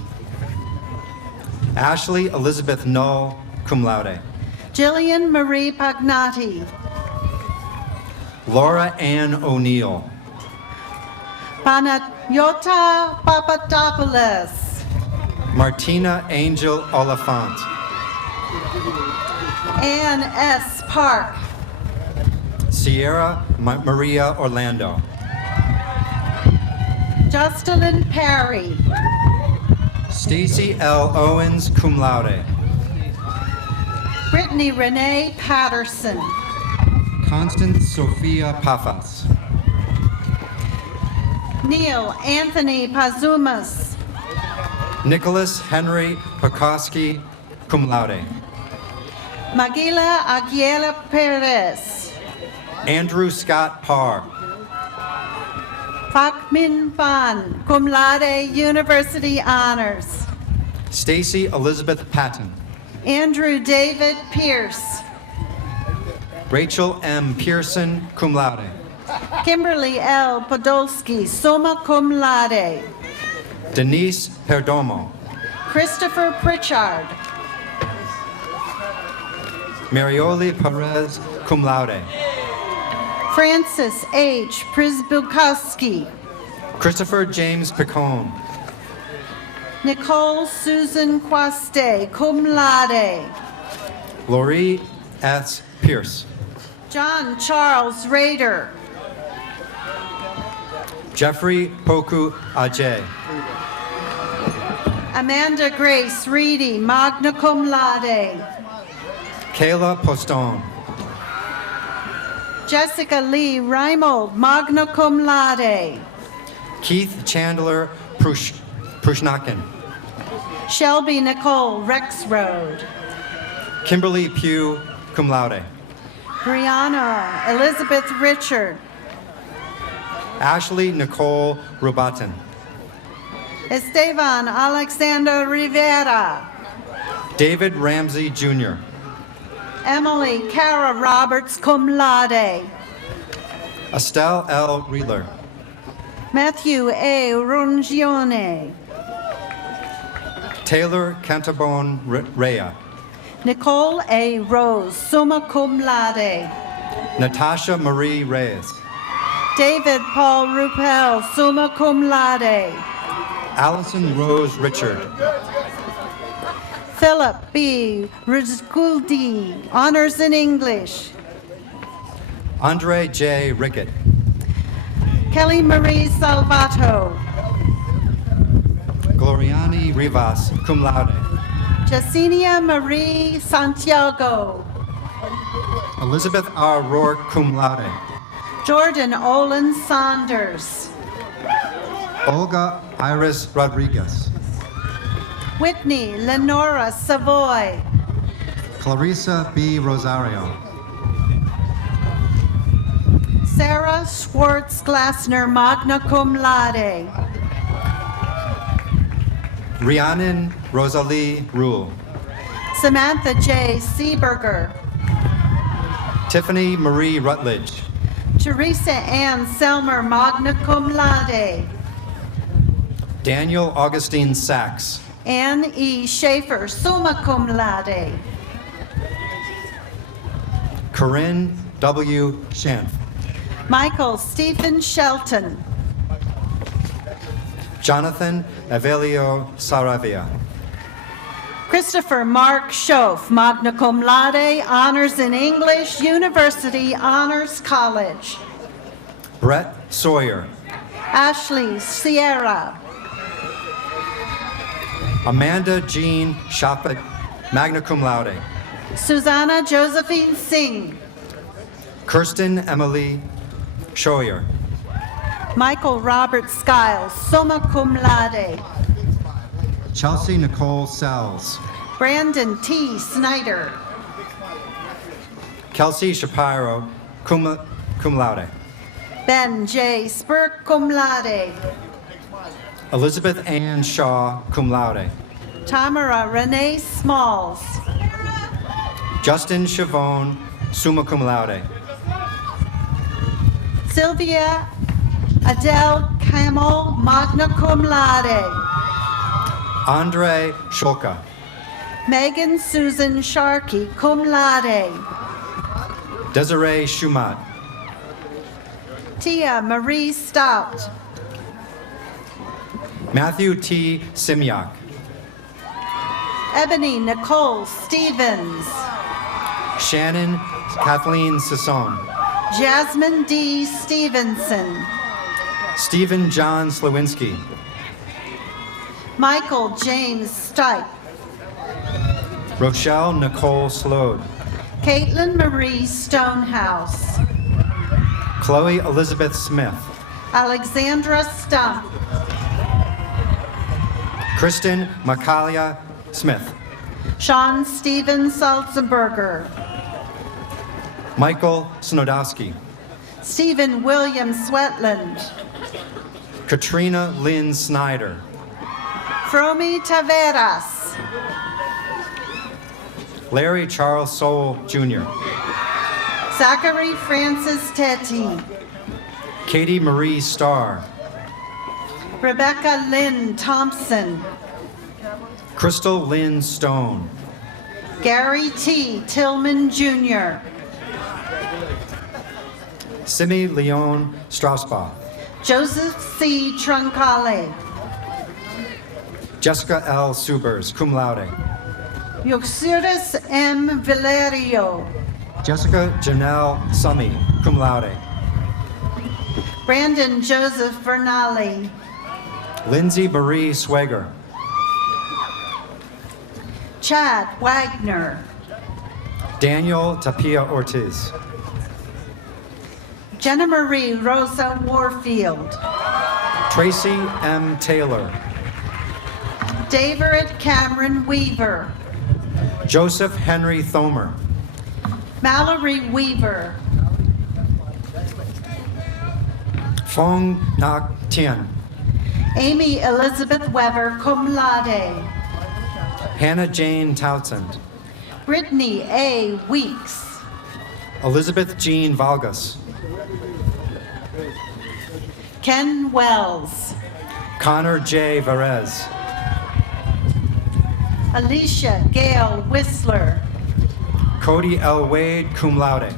Ashley Elizabeth Null, cum laude. Jillian Marie Pagnati. Laura Ann O'Neill. Panayota Papadopoulos. Martina Angel Oliphant. Ann S. Park. Sierra Maria Orlando. Justin Perry. Stacy L. Owens, cum laude. Brittany Renee Patterson. Constance Sophia Pafas. Neil Anthony Pazumas. Nicholas Henry Pekoski, cum laude. Magila Aguilera Perez. Andrew Scott Parr. Phak Min Phan, cum laude, University Honors. Stacy Elizabeth Patton. Andrew David Pierce. Rachel M. Pearson, cum laude. Kimberly L. Podolsky, summa cum laude. Denise Perdomo. Christopher Pritchard. Marioli Perez, cum laude. Francis H. Prisbukowski. Christopher James Picone. Nicole Susan Quaste, cum laude. Laurie S. Pierce. John Charles Rader. Jeffrey Poku Ajay. Amanda Grace Reedy, magna cum laude. Kayla Postone. Jessica Lee Reimold, magna cum laude. Keith Chandler Prushnakin. Shelby Nicole Rexroad. Kimberly Pugh, cum laude. Brianna Elizabeth Richard. Ashley Nicole Rubatin. Esteban Alexander Rivera. David Ramsey Jr. Emily Cara Roberts, cum laude. Estelle L. Reeler. Matthew A. Rungione. Taylor Cantabone Rea. Nicole A. Rose, summa cum laude. Natasha Marie Reyes. David Paul Ruppel, summa cum laude. Allison Rose Richard. Philip B. Rizguldi, honors in English. Andre J. Rickett. Kelly Marie Salvato. Gloriani Rivas, cum laude. Jacinia Marie Santiago. Elizabeth R. Rourke, cum laude. Jordan Olin Saunders. Olga Iris Rodriguez. Whitney Lenora Savoy. Clarissa B. Rosario. Sarah Schwartz Glassner, magna cum laude. Rhiannon Rosalie Rule. Samantha J. Seeberger. Tiffany Marie Rutledge. Teresa Ann Selmer, magna cum laude. Daniel Augustine Sachs. Ann E. Schaefer, summa cum laude. Corinne W. Shanf. Michael Stephen Shelton. Jonathan Avelio Saravia. Christopher Mark Schoaf, magna cum laude, honors in English, University Honors College. Brett Sawyer. Ashley Sierra. Amanda Jean Shafat, magna cum laude. Susanna Josephine Singh. Kirsten Emily Scheuer. Michael Robert Skiles, summa cum laude. Chelsea Nicole Sells. Brandon T. Snyder. Kelsey Shapiro, cum laude. Ben J. Spurk, cum laude. Elizabeth Ann Shaw, cum laude. Tamara Renee Smalls. Justin Chavone, summa cum laude. Sylvia Adele Camel, magna cum laude. Andre Scholka. Megan Susan Sharkey, cum laude. Desiree Schumat. Tia Marie Stout. Matthew T. Simyak. Ebony Nicole Stevens. Shannon Kathleen Sisson. Jasmine D. Stevenson. Stephen John Slawinski. Michael James Stipe. Rochelle Nicole Slode. Caitlin Marie Stonehouse. Chloe Elizabeth Smith. Alexandra Stump. Kristen Makalia Smith. Sean Steven Salzenberger. Michael Snodowski. Stephen William Sweatland. Katrina Lynn Snyder. Fromi Taveras. Larry Charles Soul Jr. Zachary Francis Tetty. Katie Marie Starr. Rebecca Lynn Thompson. Crystal Lynn Stone. Gary T. Tillman Jr. Simi Leon Straussbach. Joseph C. Truncale. Jessica L. Subers, cum laude. Yoxirus M. Valerio. Jessica Janelle Summy, cum laude. Brandon Joseph Vernali. Lindsay Marie Swager. Chad Wagner. Daniel Tapia Ortiz. Jenna Marie Rosa Warfield. Tracy M. Taylor. David Cameron Weaver. Joseph Henry Thomer. Mallory Weaver. Fong Nak Tien. Amy Elizabeth Weber, cum laude. Hannah Jane Townsend. Brittany A. Weeks. Elizabeth Jean Valgas. Ken Wells. Connor J. Varez. Alicia Gail Whistler. Cody L. Wade, cum laude.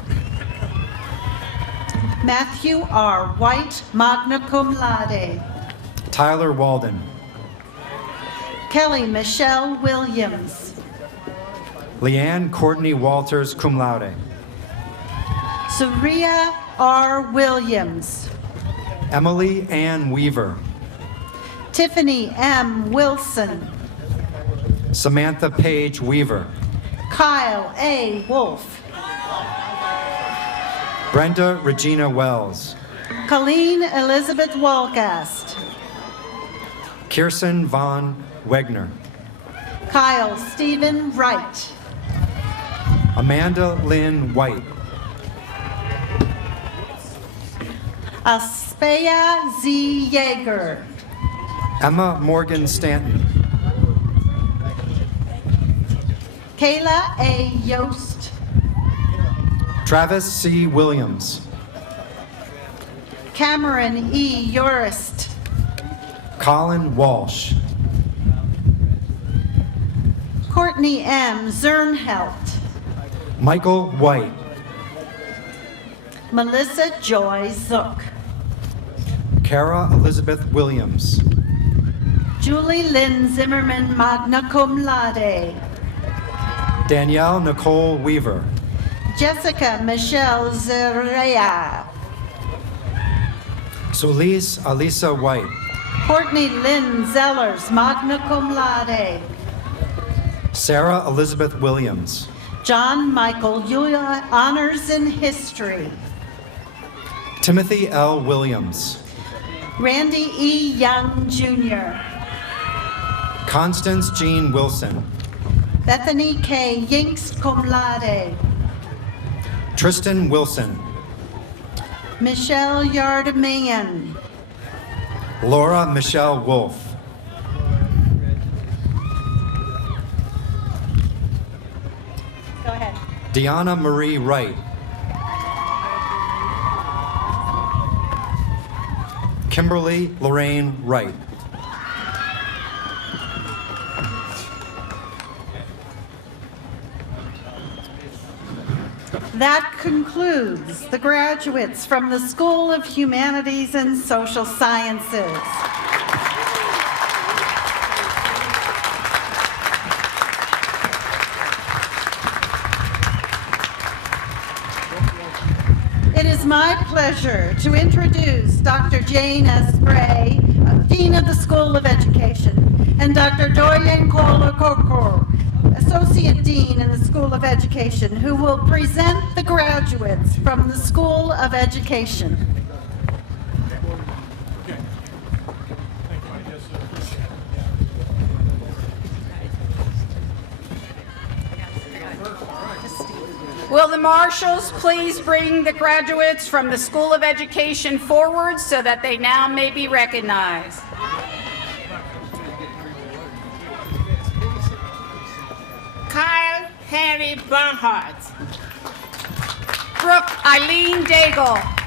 Matthew R. White, magna cum laude. Tyler Walden. Kelly Michelle Williams. Leanne Courtney Walters, cum laude. Surya R. Williams. Emily Ann Weaver. Tiffany M. Wilson. Samantha Page Weaver. Kyle A. Wolf. Brenda Regina Wells. Colleen Elizabeth Walgast. Kirsten Von Wegner. Kyle Stephen Wright. Amanda Lynn White. Aspeya Z. Yeager. Emma Morgan Stanton. Kayla A. Yost. Travis C. Williams. Cameron E. Urist. Colin Walsh. Courtney M. Zernhelt, Michael White, Melissa Joy Zook, Kara Elizabeth Williams, Julie Lynn Zimmerman, magna cum laude, Danielle Nicole Weaver, Jessica Michelle Zerea, Solis Alisa White, Courtney Lynn Zellers, magna cum laude, Sarah Elizabeth Williams, John Michael Yuya, honors in history, Timothy L. Williams, Randy E. Young Jr., Constance Jean Wilson, Bethany K. Yinks, cum laude, Tristan Wilson, Michelle Yardemian, Laura Michelle Wolf, go ahead, Deanna Marie Wright, Kimberly Lorraine Wright, That concludes the graduates from the School of Humanities and Social Sciences. It is my pleasure to introduce Dr. Jane S. Gray, Dean of the School of Education, and Dr. Doyen Kolokokor, Associate Dean in the School of Education, who will present the graduates from the School of Education. Will the marshals please bring the graduates from the School of Education forward so that they now may be recognized? Kyle Henry Bernhardt. Brooke Eileen Daigle.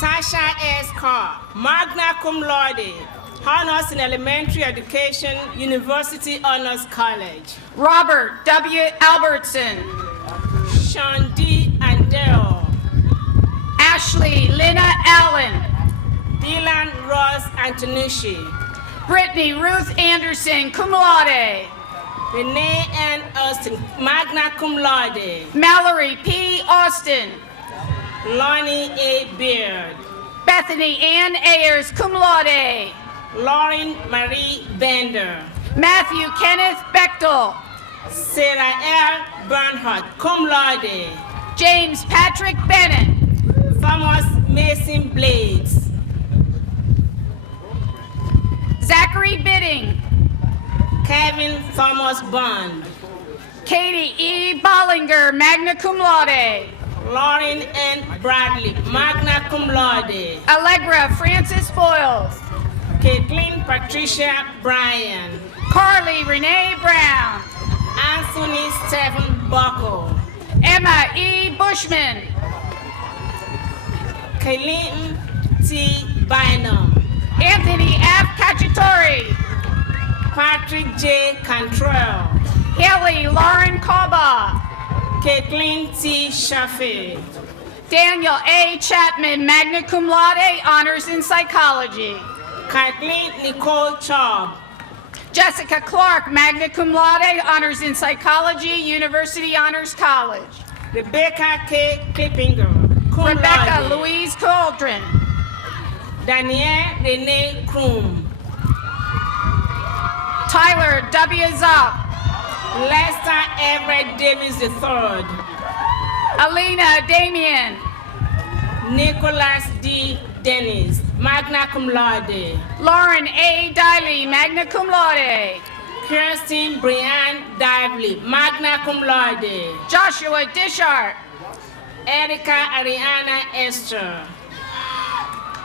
Tasha S. Carr, magna cum laude, honors in elementary education, University Honors College. Robert W. Albertson. Sean D. Andel. Ashley Lynna Allen. Dylan Ross Antonucci. Brittany Ruth Anderson, cum laude. Renee Ann Austin, magna cum laude. Mallory P. Austin. Lonnie A. Beard. Bethany Ann Ayers, cum laude. Lauren Marie Bender. Matthew Kenneth Bechtel. Sarah L. Bernhardt, cum laude. James Patrick Bennett. Thomas Mason Blades. Zachary Bidding. Kevin Thomas Bond. Katie E. Bollinger, magna cum laude. Lauren N. Bradley, magna cum laude. Allegra Francis Boyles. Caitlin Patricia Bryan. Carly Renee Brown. Anthony Stephen Buckle. Emma E. Bushman. Kaylin T. Bynum. Anthony F. Cacciatore. Patrick J. Cantrell. Haley Lauren Caba. Caitlin T. Shafi. Daniel A. Chapman, magna cum laude, honors in psychology. Kathleen Nicole Chaub. Jessica Clark, magna cum laude, honors in psychology, University Honors College. Rebecca K. Klippinger, cum Rebecca laude. Louise Cauldron. Danielle Renee Krum. Tyler W. Zopp. Lester Everett Davis III. Alina Damien. Nicholas D. Dennis, magna cum laude. Lauren A. Diley, magna cum laude. Kirsten Brianne Dively, magna cum laude. Joshua Dishart. Erica Ariana Esther.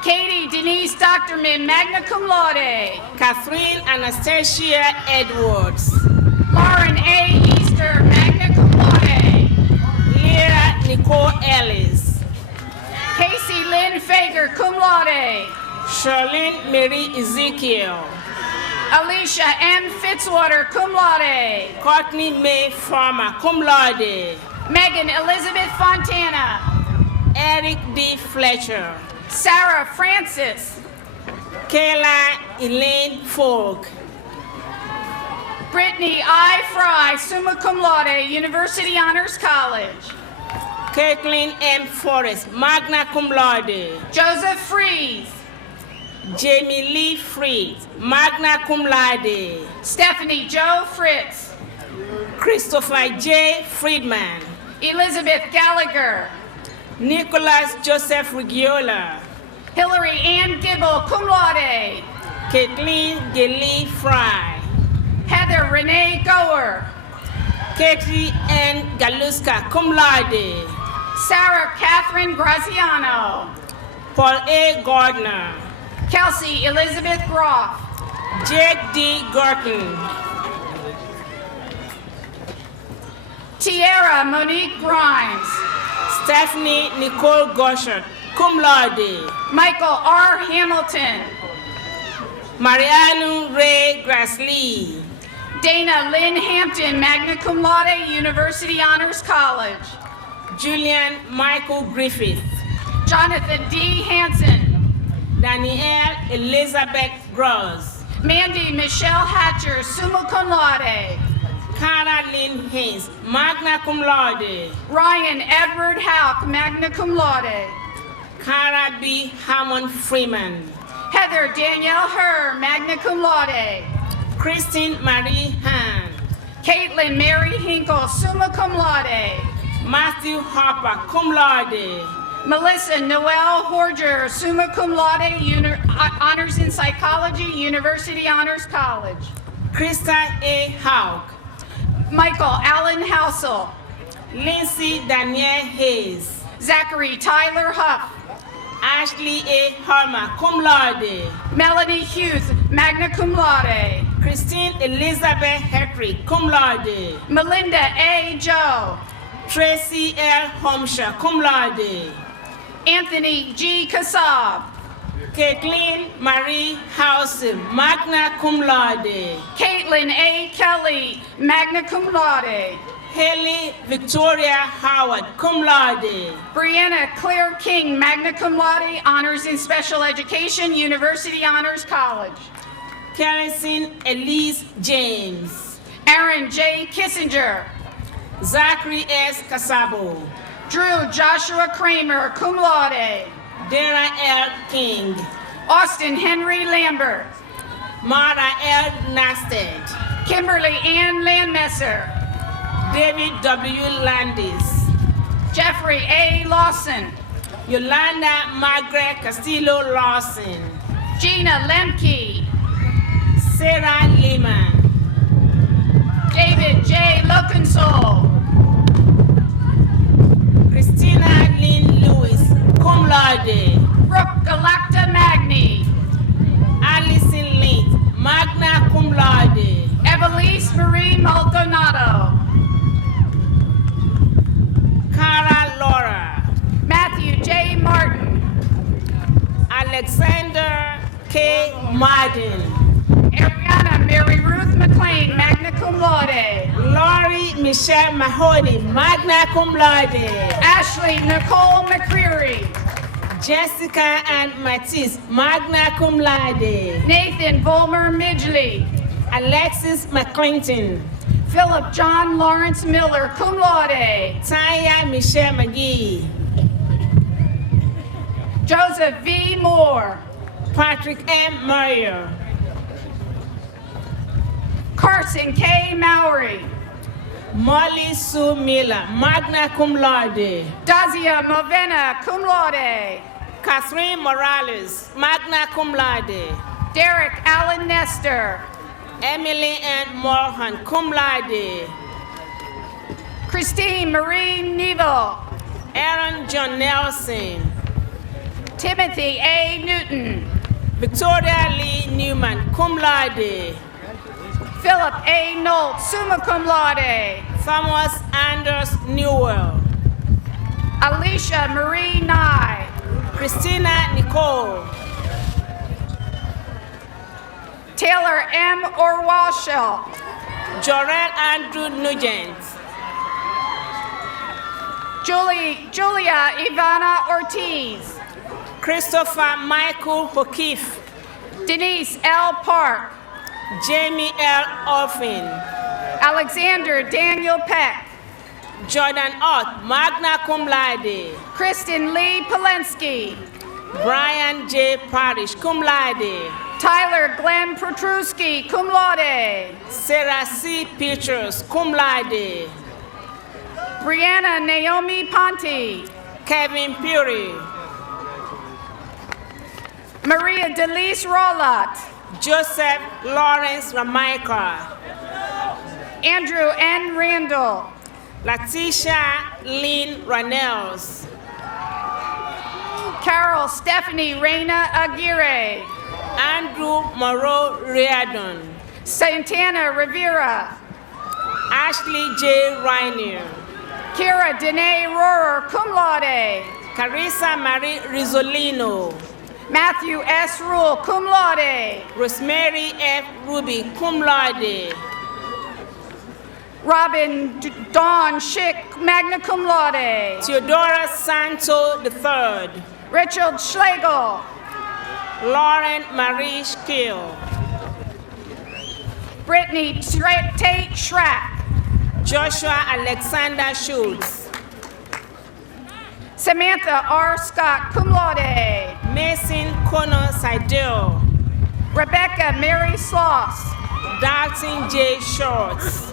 Katie Denise Doctorman, magna cum laude. Catherine Anastasia Edwards. Lauren A. Easter, magna cum laude. Lyra Nicole Ellis. Casey Lynn Fager, cum laude. Charlene Mary Ezekiel. Alicia M. Fitzwater, cum laude. Courtney May Farmer, cum laude. Megan Elizabeth Fontana. Eric D. Fletcher. Sarah Francis. Kayla Elaine Folk. Brittany I. Fry, summa cum laude, University Honors College. Caitlin M. Forrest, magna cum laude. Joseph Fries. Jamie Lee Fries, magna cum laude. Stephanie Joe Fritz. Christopher J. Friedman. Elizabeth Gallagher. Nicholas Joseph Rigiola. Hillary Ann Gibble, cum laude. Kathleen Gilly Fry. Heather Renee Goer. Katie N. Galuska, cum laude. Sarah Catherine Graziano. Paul A. Gardner. Kelsey Elizabeth Groff. Jake D. Gorton. Tierra Monique Grimes. Stephanie Nicole Gosher, cum laude. Michael R. Hamilton. Marianu Ray Grassley. Dana Lynn Hampton, magna cum laude, University Honors College. Julian Michael Griffith. Jonathan D. Hansen. Danielle Elizabeth Gross. Mandy Michelle Hatcher, summa cum laude. Cara Lynn Hayes, magna cum laude. Ryan Edward Houck, magna cum laude. Cara B. Hammond Freeman. Heather Danielle Herr, magna cum laude. Christine Marie Han. Caitlin Mary Hinkle, summa cum laude. Matthew Harper, cum laude. Melissa Noel Horger, summa cum laude, honors in psychology, University Honors College. Krista A. Houck. Michael Allen Housel. Lindsay Danielle Hayes. Zachary Tyler Huff. Ashley A. Harmer, cum laude. Melanie Hughes, magna cum laude. Christine Elizabeth Henry, cum laude. Melinda A. Joe. Tracy L. Homsher, cum laude. Anthony G. Kassab. Kathleen Marie Housen, magna cum laude. Caitlin A. Kelly, magna cum laude. Haley Victoria Howard, cum laude. Brianna Claire King, magna cum laude, honors in special education, University Honors College. Carison Elise James. Aaron J. Kissinger. Zachary S. Casabo. Drew Joshua Kramer, cum laude. Dara L. King. Austin Henry Lambert. Mara L. Nasted. Kimberly Ann Landmesser. David W. Landis. Jeffrey A. Lawson. Yolanda Margaret Castillo Lawson. Gina Lemke. Sarah Lehman. David J. Lokensol. Christina Lynn Lewis, cum laude. Brooke Galacta Magni. Allison Link, magna cum laude. Evelise Marie Maldonado. Cara Laura. Matthew J. Martin. Alexander K. Martin. Ariana Mary Ruth McLean, magna cum laude. Laurie Michelle Mahoney, magna cum laude. Ashley Nicole McCreary. Jessica Ann Matisse, magna cum laude. Nathan Volmer Midgley. Alexis McClinton. Philip John Lawrence Miller, cum laude. Tanya Michelle McGee. Joseph V. Moore. Patrick M. Meyer. Carson K. Mowry. Molly Sue Miller, magna cum laude. Dazia Movena, cum laude. Catherine Morales, magna cum laude. Derek Allen Nestor. Emily Ann Morhan, cum laude. Christine Marie Neville. Aaron John Nelson. Timothy A. Newton. Victoria Lee Newman, cum laude. Philip A. Nolt, summa cum laude. Thomas Anders Newell. Alicia Marie Nye. Christina Nicole. Taylor M. Orwalshel. Jorel Andrew Nugent. Julia Ivana Ortiz. Christopher Michael O'Keefe. Denise L. Park. Jamie L. Orphin. Alexander Daniel Peck. Jordan Ott, magna cum laude. Kristen Lee Polensky. Brian J. Parrish, cum laude. Tyler Glenn Petruski, cum laude. Sarah C. Peters, cum laude. Brianna Naomi Ponte. Kevin Puri. Maria Delise Rollat. Joseph Lawrence Ramaika. Andrew N. Randall. Letitia Lynn Ranels. Carol Stephanie Reyna Aguirre. Andrew Moreau Riadon. Santana Rivera. Ashley J. Rainier. Kira Dene Rohrer, cum laude. Carissa Marie Rizzolino. Matthew S. Rule, cum laude. Rosemary F. Ruby, cum laude. Robin Dawn Schick, magna cum laude. Theodora Santo III. Richard Schlegel. Lauren Marie Skill. Brittany Tate Schrapp. Joshua Alexander Schultz. Samantha R. Scott, cum laude. Mason Connor Seidel. Rebecca Mary Sloss. Dalton J. Shorts.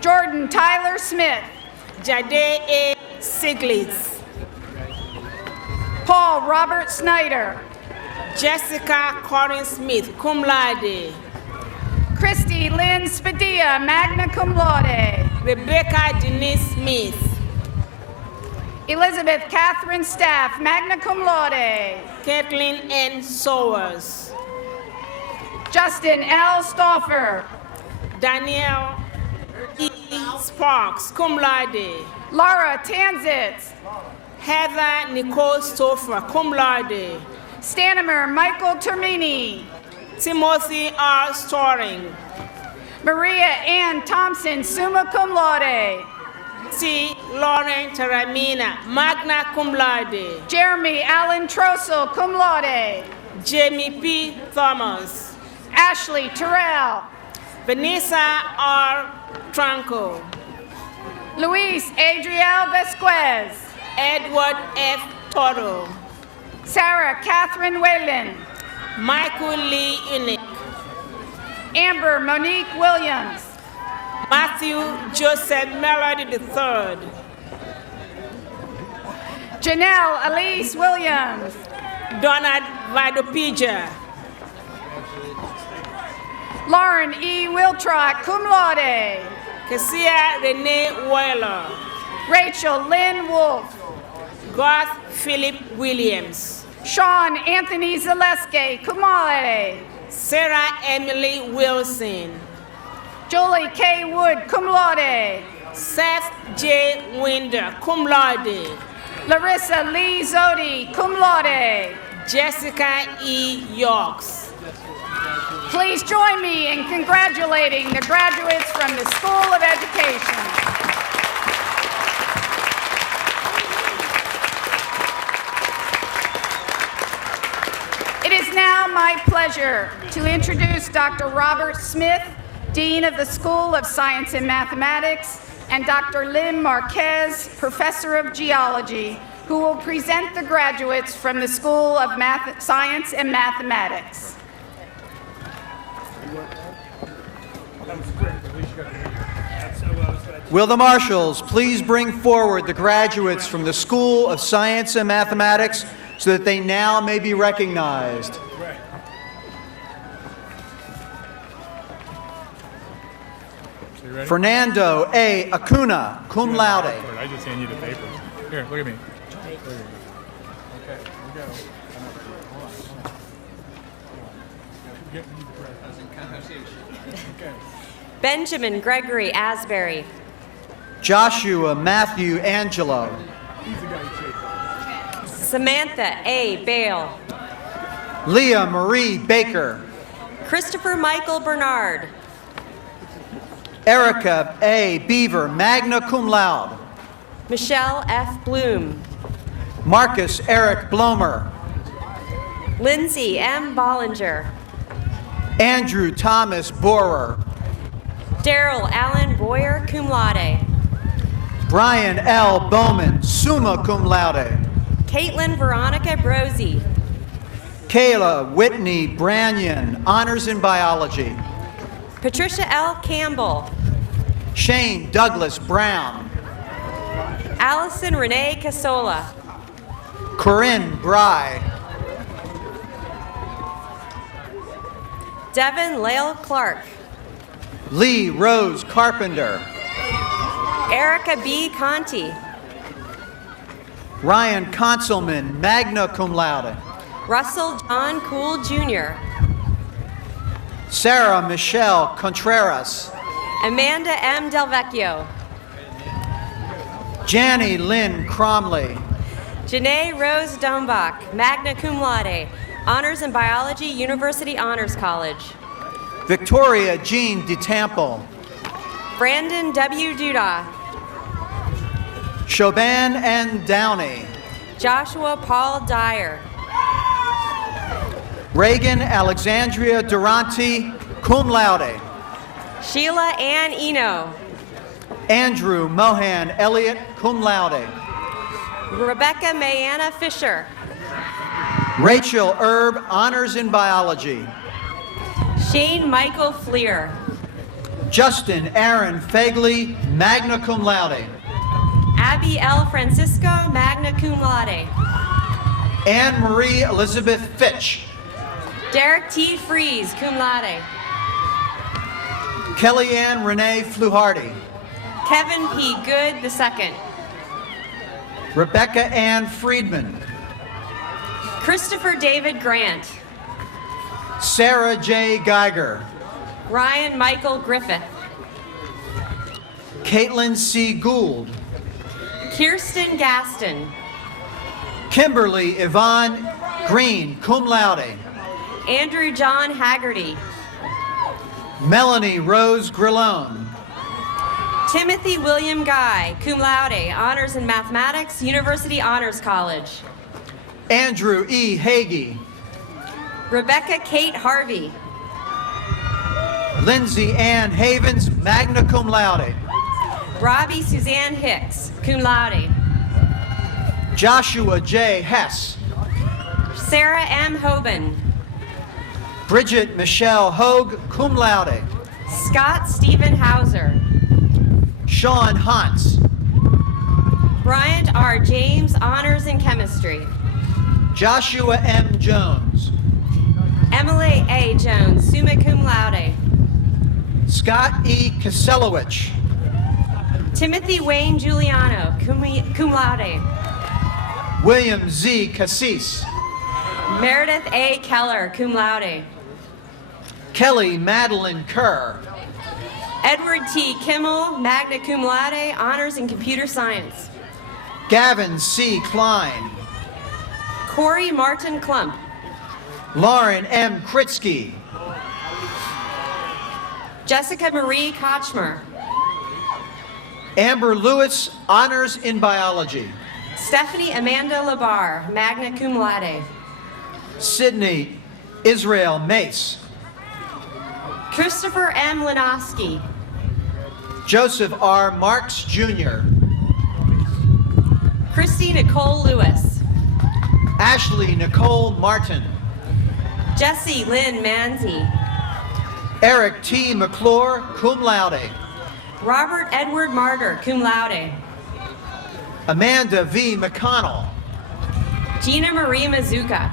Jordan Tyler Smith. Jade A. Siglitz. Paul Robert Snyder. Jessica Corin Smith, cum laude. Christy Lynn Spadilla, magna cum laude. Rebecca Denise Smith. Elizabeth Catherine Staff, magna cum laude. Kathleen N. Sowers. Justin L. Stauffer. Danielle E. Sparks, cum laude. Laura Tanzitz. Heather Nicole Stoffer, cum laude. Stanimer Michael Termini. Timothy R. Storing. Maria Ann Thompson, summa cum laude. T. Lauren Taramina, magna cum laude. Jeremy Allen Trossel, cum laude. Jamie P. Thomas. Ashley Terrell. Vanessa R. Tranco. Luis Adriel Vasquez. Edward F. Toro. Sarah Catherine Whalen. Michael Lee Unick. Amber Monique Williams. Matthew Joseph Melody III. Janelle Elise Williams. Donald Vidopija. Lauren E. Wiltrot, cum laude. Cassia Renee Weiler. Rachel Lynn Wolf. Garth Philip Williams. Sean Anthony Zaleski, cum laude. Sarah Emily Wilson. Julie K. Wood, cum laude. Seth J. Winder, cum laude. Larissa Lee Zodi, cum laude. Jessica E. Yorks. Please join me in congratulating the graduates from the School of Education. It is now my pleasure to introduce Dr. Robert Smith, Dean of the School of Science and Mathematics, and Dr. Lynn Marquez, Professor of Geology, who will present the graduates from the School of Science and Mathematics. Will the marshals please bring forward the graduates from the School of Science and Mathematics so that they now may be recognized. Fernando A. Acuna, cum laude. I just hand you the papers. Here, look at me. Okay, here we go. Benjamin Gregory Asbury. Joshua Matthew Angelo. Samantha A. Bale. Leah Marie Baker. Christopher Michael Bernard. Erica A. Beaver, magna cum laude. Michelle F. Bloom. Marcus Eric Blomer. Lindsay M. Bollinger. Andrew Thomas Borer. Daryl Allen Boyer, cum laude. Brian L. Bowman, summa cum laude. Caitlin Veronica Brosey. Kayla Whitney Branyan, honors in biology. Patricia L. Campbell. Shane Douglas Brown. Allison Renee Casola. Corinne Bry. Devin Lael Clark. Lee Rose Carpenter. Erica B. Conti. Ryan Conselman, magna cum laude. Russell John Cool Jr. Sarah Michelle Contreras. Amanda M. Delvecchio. Janny Lynn Cromley. Janae Rose Dombach, magna cum laude. Honors in Biology, University Honors College. Victoria Jean DeTample. Brandon W. Duda. Shoban N. Downey. Joshua Paul Dyer. Reagan Alexandria Durante, cum laude. Sheila Ann Eno. Andrew Mohan Elliott, cum laude. Rebecca Mayanna Fisher. Rachel Erb, honors in biology. Shane Michael Fleer. Justin Aaron Fagley, magna cum laude. Abby L. Francisco, magna cum laude. Anne Marie Elizabeth Fitch. Derek T. Fries, cum laude. Kellyanne Renee Fluharty. Kevin P. Good II. Rebecca Ann Friedman. Christopher David Grant. Sarah J. Geiger. Ryan Michael Griffith. Caitlin C. Gould. Kirsten Gaston. Kimberly Yvonne Green, cum laude. Andrew John Haggerty. Melanie Rose Grillone. Timothy William Guy, cum laude, honors in mathematics, University Honors College. Andrew E. Hagee. Rebecca Kate Harvey. Lindsay Ann Havens, magna cum laude. Robbie Suzanne Hicks, cum laude. Joshua J. Hess. Sarah M. Hoban. Bridget Michelle Hogue, cum laude. Scott Stephen Hauser. Sean Hans. Bryant R. James, honors in chemistry. Joshua M. Jones. Emily A. Jones, summa cum laude. Scott E. Kaselowicz. Timothy Wayne Giuliano, cum laude. William Z. Cassis. Meredith A. Keller, cum laude. Kelly Madeline Kerr. Edward T. Kimmel, magna cum laude, honors in computer science. Gavin C. Klein. Corey Martin Klump. Lauren M. Kritsky. Jessica Marie Kochmer. Amber Lewis, honors in biology. Stephanie Amanda Labar, magna cum laude. Sydney Israel Mace. Christopher M. Linoski. Joseph R. Marks, Jr. Christy Nicole Lewis. Ashley Nicole Martin. Jesse Lynn Manzi. Eric T. McClure, cum laude. Robert Edward Martyr, cum laude. Amanda V. McConnell. Gina Marie Mazuka.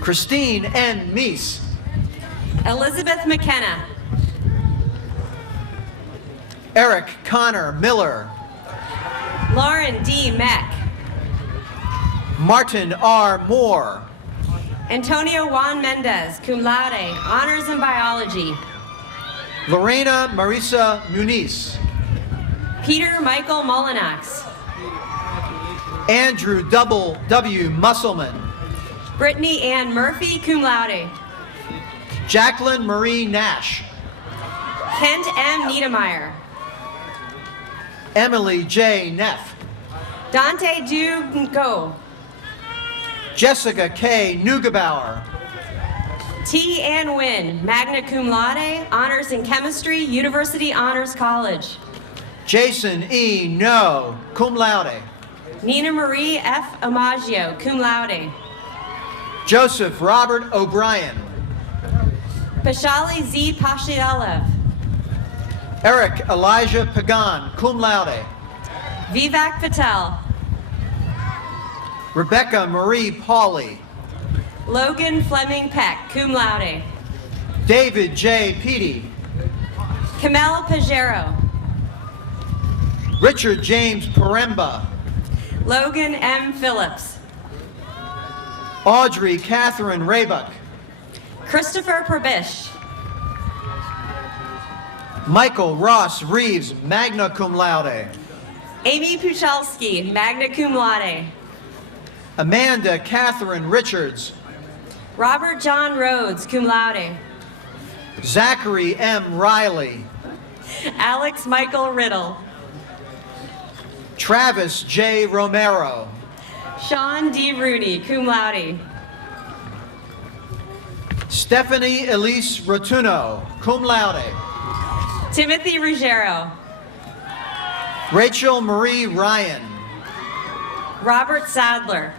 Christine N. Meese. Elizabeth McKenna. Eric Connor Miller. Lauren D. Meck. Martin R. Moore. Antonio Juan Mendez, cum laude, honors in biology. Lorena Marisa Muniz. Peter Michael Mullinax. Andrew W. Musselman. Brittany Ann Murphy, cum laude. Jacqueline Marie Nash. Kent M. Niedermeyer. Emily J. Neff. Dante Du. Jessica K. Neugebauer. T. Ann Nguyen, magna cum laude, honors in chemistry, University Honors College. Jason E. No, cum laude. Nina Marie F. Amaggio, cum laude. Joseph Robert O'Brien. Pashali Z. Pashialev. Eric Elijah Pagan, cum laude. Vivek Patel. Rebecca Marie Pauley. Logan Fleming Peck, cum laude. David J. Peaty. Camille Pajero. Richard James Paremba. Logan M. Phillips. Audrey Catherine Raybuck. Christopher Perbish. Michael Ross Reeves, magna cum laude. Amy Puchalski, magna cum laude. Amanda Catherine Richards. Robert John Rhodes, cum laude. Zachary M. Riley. Alex Michael Riddle. Travis J. Romero. Sean D. Rooney, cum laude. Stephanie Elise Rotuno, cum laude. Timothy Ruggiero. Rachel Marie Ryan. Robert Sadler.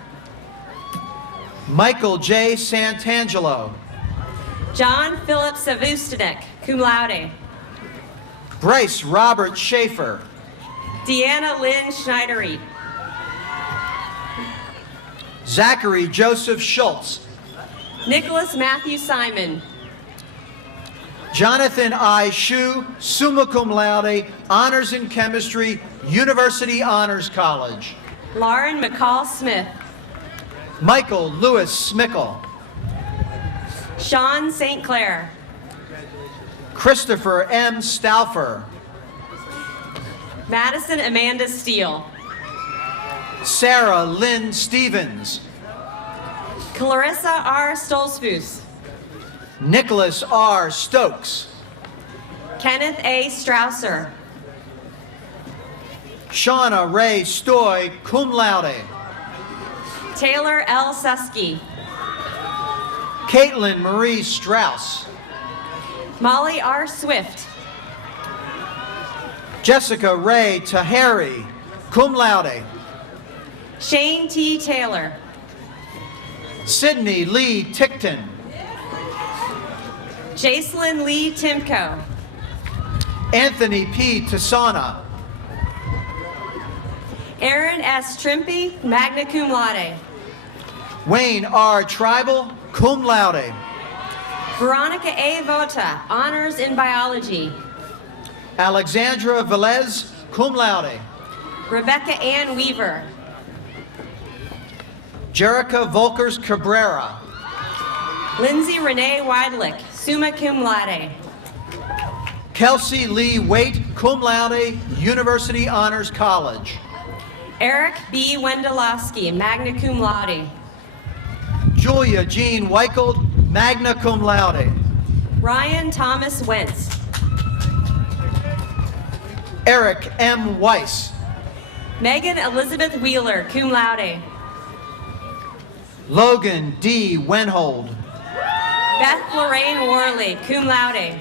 Michael J. Santangelo. John Philip Savustanek, cum laude. Bryce Robert Schaefer. Deanna Lynn Schneidery. Zachary Joseph Schultz. Nicholas Matthew Simon. Jonathan I. Shu, summa cum laude, honors in chemistry, University Honors College. Lauren McCall Smith. Michael Lewis Smickle. Sean St. Clair. Christopher M. Stauffer. Madison Amanda Steele. Sarah Lynn Stevens. Clarissa R. Stolzfus. Nicholas R. Stokes. Kenneth A. Strausser. Shauna Ray Stoy, cum laude. Taylor L. Susky. Caitlin Marie Strauss. Molly R. Swift. Jessica Ray Taheri, cum laude. Shane T. Taylor. Sydney Lee Tickton. Jacelyn Lee Timko. Anthony P. Tasana. Aaron S. Trimpey, magna cum laude. Wayne R. Tribal, cum laude. Veronica A. Vota, honors in biology. Alexandra Velez, cum laude. Rebecca Ann Weaver. Jerica Volkers Cabrera. Lindsay Renee Weidlich, summa cum laude. Kelsey Lee Waite, cum laude, University Honors College. Eric B. Wendelowski, magna cum laude. Julia Jean Weicheld, magna cum laude. Ryan Thomas Wentz. Eric M. Weiss. Megan Elizabeth Wheeler, cum laude. Logan D. Wenhold. Beth Lorraine Worley, cum laude.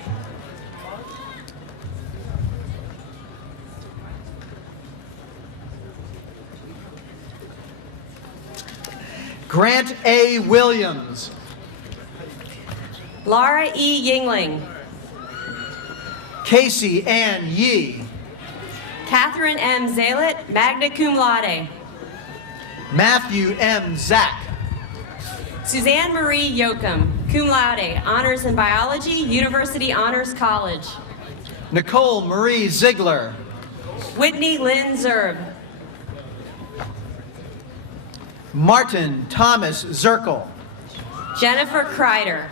Grant A. Williams. Laura E. Yingling. Casey Ann Yee. Catherine M. Zalet, magna cum laude. Matthew M. Zack. Suzanne Marie Yoakum, cum laude, honors in biology, University Honors College. Nicole Marie Ziegler. Whitney Lynn Zerb. Martin Thomas Zirkel. Jennifer Kreider.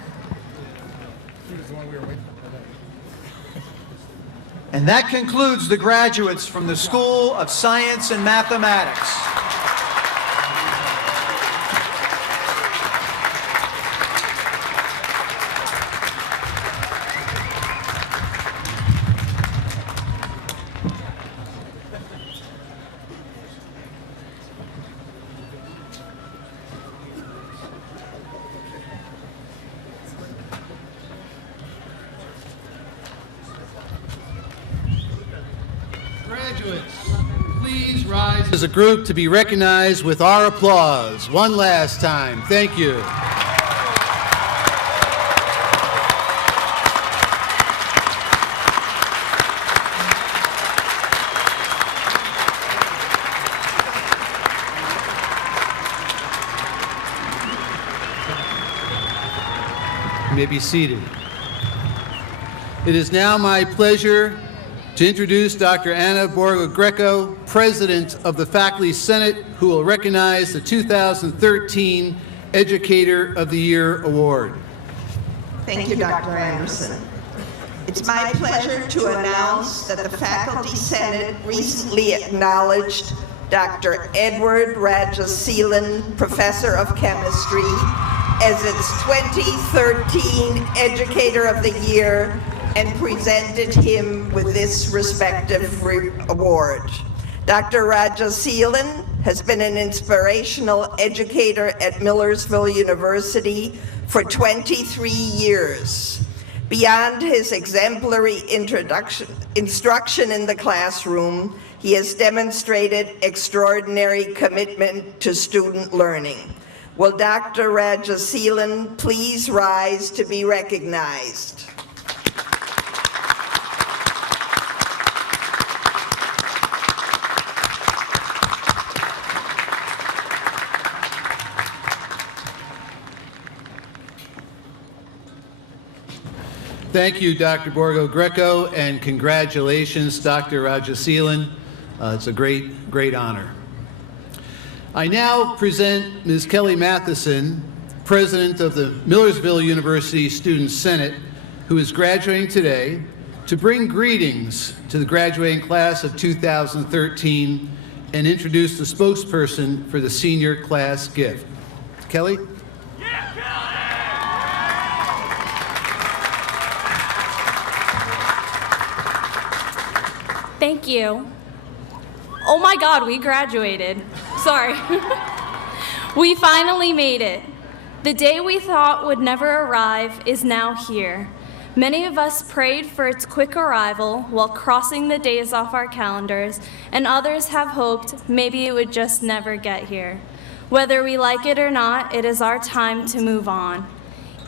And that concludes the graduates from the School of Science and Mathematics. As a group to be recognized with our applause one last time. Thank you. You may be seated. It is now my pleasure to introduce Dr. Anna Borgo-Greco, President of the Faculty Senate, who will recognize the 2013 Educator of the Year Award. Thank you, Dr. Anderson. It's my pleasure to announce that the Faculty Senate recently acknowledged Dr. Edward Rajaseelan, Professor of Chemistry, as its 2013 Educator of the Year and presented him with this respective award. Dr. Rajaseelan has been an inspirational educator at Millersville University for 23 years. Beyond his exemplary instruction in the classroom, he has demonstrated extraordinary commitment to student learning. Will Dr. Rajaseelan please rise to be recognized? Thank you, Dr. Borgo-Greco, and congratulations, Dr. Rajaseelan. It's a great honor. I now present Ms. Kelly Matheson, President of the Millersville University Student Senate, who is graduating today, to bring greetings to the graduating class of 2013 and introduce the spokesperson for the senior class gift. Kelly? Thank you. Oh my God, we graduated. Sorry. We finally made it. The day we thought would never arrive is now here. Many of us prayed for its quick arrival while crossing the days off our calendars, and others have hoped maybe it would just never get here. Whether we like it or not, it is our time to move on.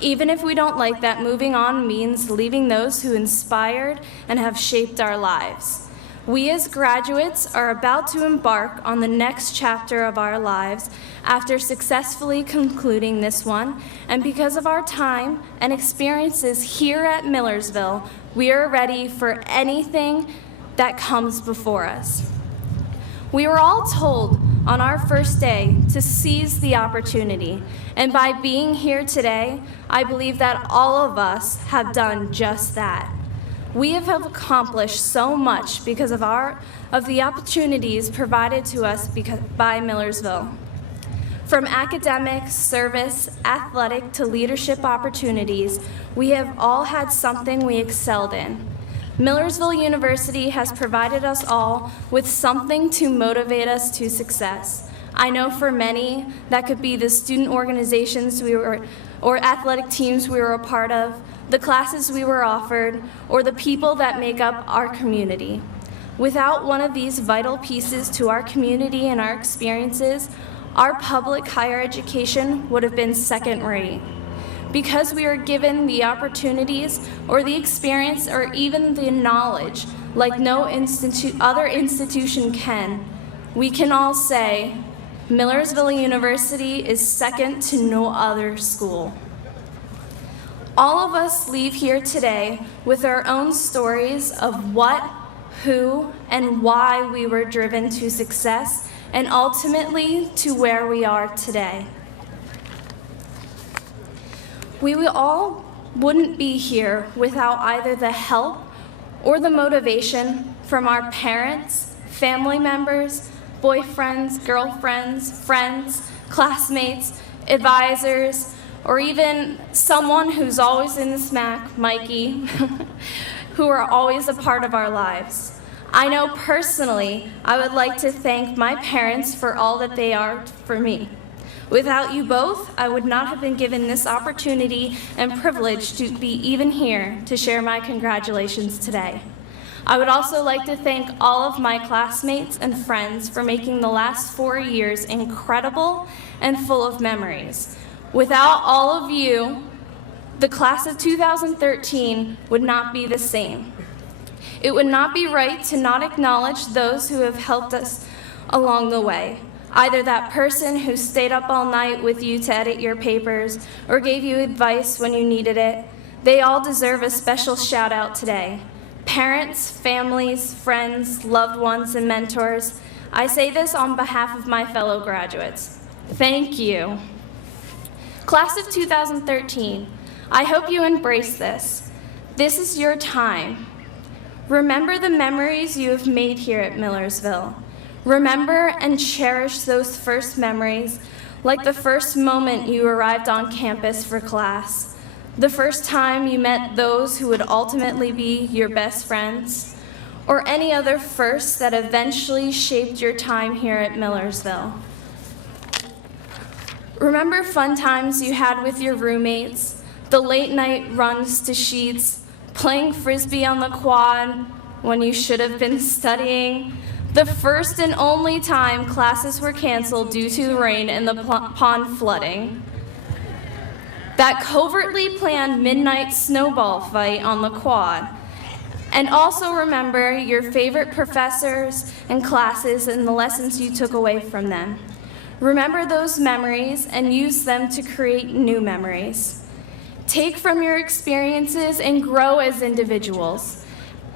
Even if we don't like that, moving on means leaving those who inspired and have shaped our lives. We as graduates are about to embark on the next chapter of our lives after successfully concluding this one, and because of our time and experiences here at Millersville, we are ready for anything that comes before us. We were all told on our first day to seize the opportunity, and by being here today, I believe that all of us have done just that. We have accomplished so much because of the opportunities provided to us by Millersville. From academics, service, athletic, to leadership opportunities, we have all had something we excelled in. Millersville University has provided us all with something to motivate us to success. I know for many, that could be the student organizations or athletic teams we were a part of, the classes we were offered, or the people that make up our community. Without one of these vital pieces to our community and our experiences, our public higher education would have been second-rate. Because we are given the opportunities or the experience or even the knowledge like no other institution can, we can all say, Millersville University is second to no other school. All of us leave here today with our own stories of what, who, and why we were driven to success and ultimately to where we are today. We all wouldn't be here without either the help or the motivation from our parents, family members, boyfriends, girlfriends, friends, classmates, advisors, or even someone who's always in the smack, Mikey, who are always a part of our lives. I know personally, I would like to thank my parents for all that they are for me. Without you both, I would not have been given this opportunity and privilege to be even here to share my congratulations today. I would also like to thank all of my classmates and friends for making the last 4 years incredible and full of memories. Without all of you, the class of 2013 would not be the same. It would not be right to not acknowledge those who have helped us along the way. Either that person who stayed up all night with you to edit your papers or gave you advice when you needed it. They all deserve a special shout out today. Parents, families, friends, loved ones, and mentors, I say this on behalf of my fellow graduates. Thank you. Class of 2013, I hope you embrace this. This is your time. Remember the memories you have made here at Millersville. Remember and cherish those first memories, like the first moment you arrived on campus for class, the first time you met those who would ultimately be your best friends, or any other firsts that eventually shaped your time here at Millersville. Remember fun times you had with your roommates, the late night runs to Sheets, playing Frisbee on the quad when you should have been studying, the first and only time classes were canceled due to the rain and the pond flooding. That covertly planned midnight snowball fight on the quad. And also remember your favorite professors and classes and the lessons you took away from them. Remember those memories and use them to create new memories. Take from your experiences and grow as individuals.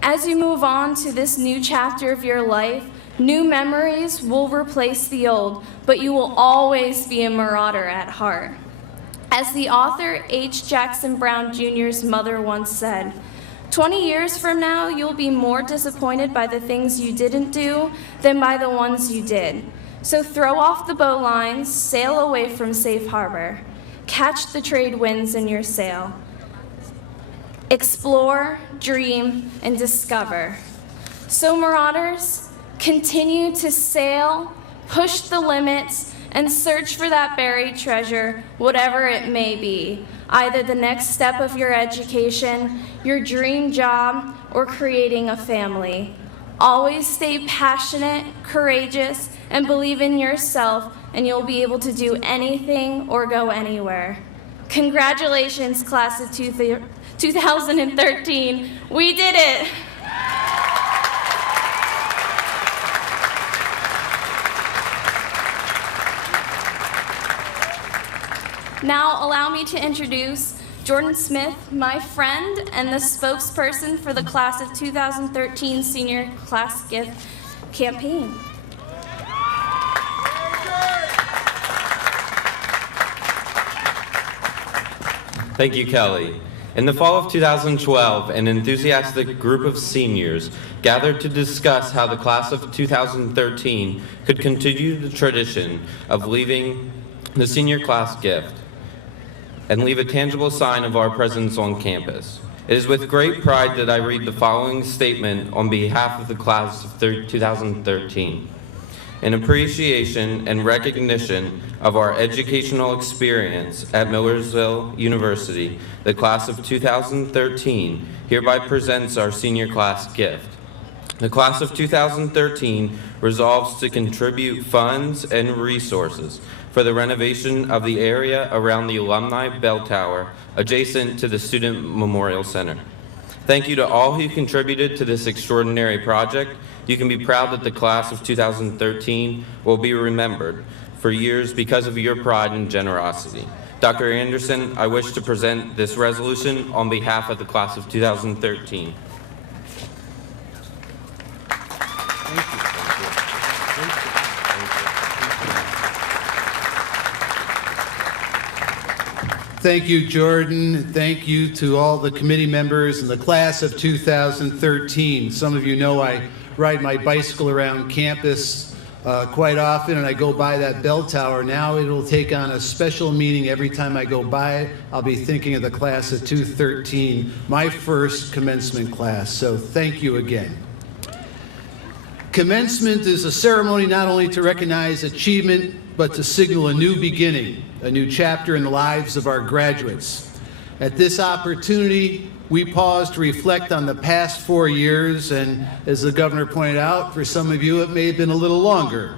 As you move on to this new chapter of your life, new memories will replace the old, but you will always be a marauder at heart. As the author H. Jackson Brown Jr.'s mother once said, 20 years from now, you'll be more disappointed by the things you didn't do than by the ones you did. So throw off the bowlines, sail away from safe harbor. Catch the trade winds in your sail. Explore, dream, and discover. So marauders, continue to sail, push the limits, and search for that buried treasure, whatever it may be, either the next step of your education, your dream job, or creating a family. Always stay passionate, courageous, and believe in yourself, and you'll be able to do anything or go anywhere. Congratulations, class of 2013. We did it! Now allow me to introduce Jordan Smith, my friend and the spokesperson for the class of 2013 senior class gift campaign. Thank you, Kelly. In the fall of 2012, an enthusiastic group of seniors gathered to discuss how the class of 2013 could continue the tradition of leaving the senior class gift and leave a tangible sign of our presence on campus. It is with great pride that I read the following statement on behalf of the class of 2013. In appreciation and recognition of our educational experience at Millersville University, the class of 2013 hereby presents our senior class gift. The class of 2013 resolves to contribute funds and resources for the renovation of the area around the Alumni Bell Tower adjacent to the Student Memorial Center. Thank you to all who contributed to this extraordinary project. You can be proud that the class of 2013 will be remembered for years because of your pride and generosity. Dr. Anderson, I wish to present this resolution on behalf of the class of 2013. Thank you, Jordan. Thank you to all the committee members in the class of 2013. Some of you know I ride my bicycle around campus quite often, and I go by that bell tower. Now it'll take on a special meaning every time I go by. I'll be thinking of the class of 2013, my first commencement class. So thank you again. Commencement is a ceremony not only to recognize achievement, but to signal a new beginning, a new chapter in the lives of our graduates. At this opportunity, we pause to reflect on the past 4 years, and as the governor pointed out, for some of you it may have been a little longer.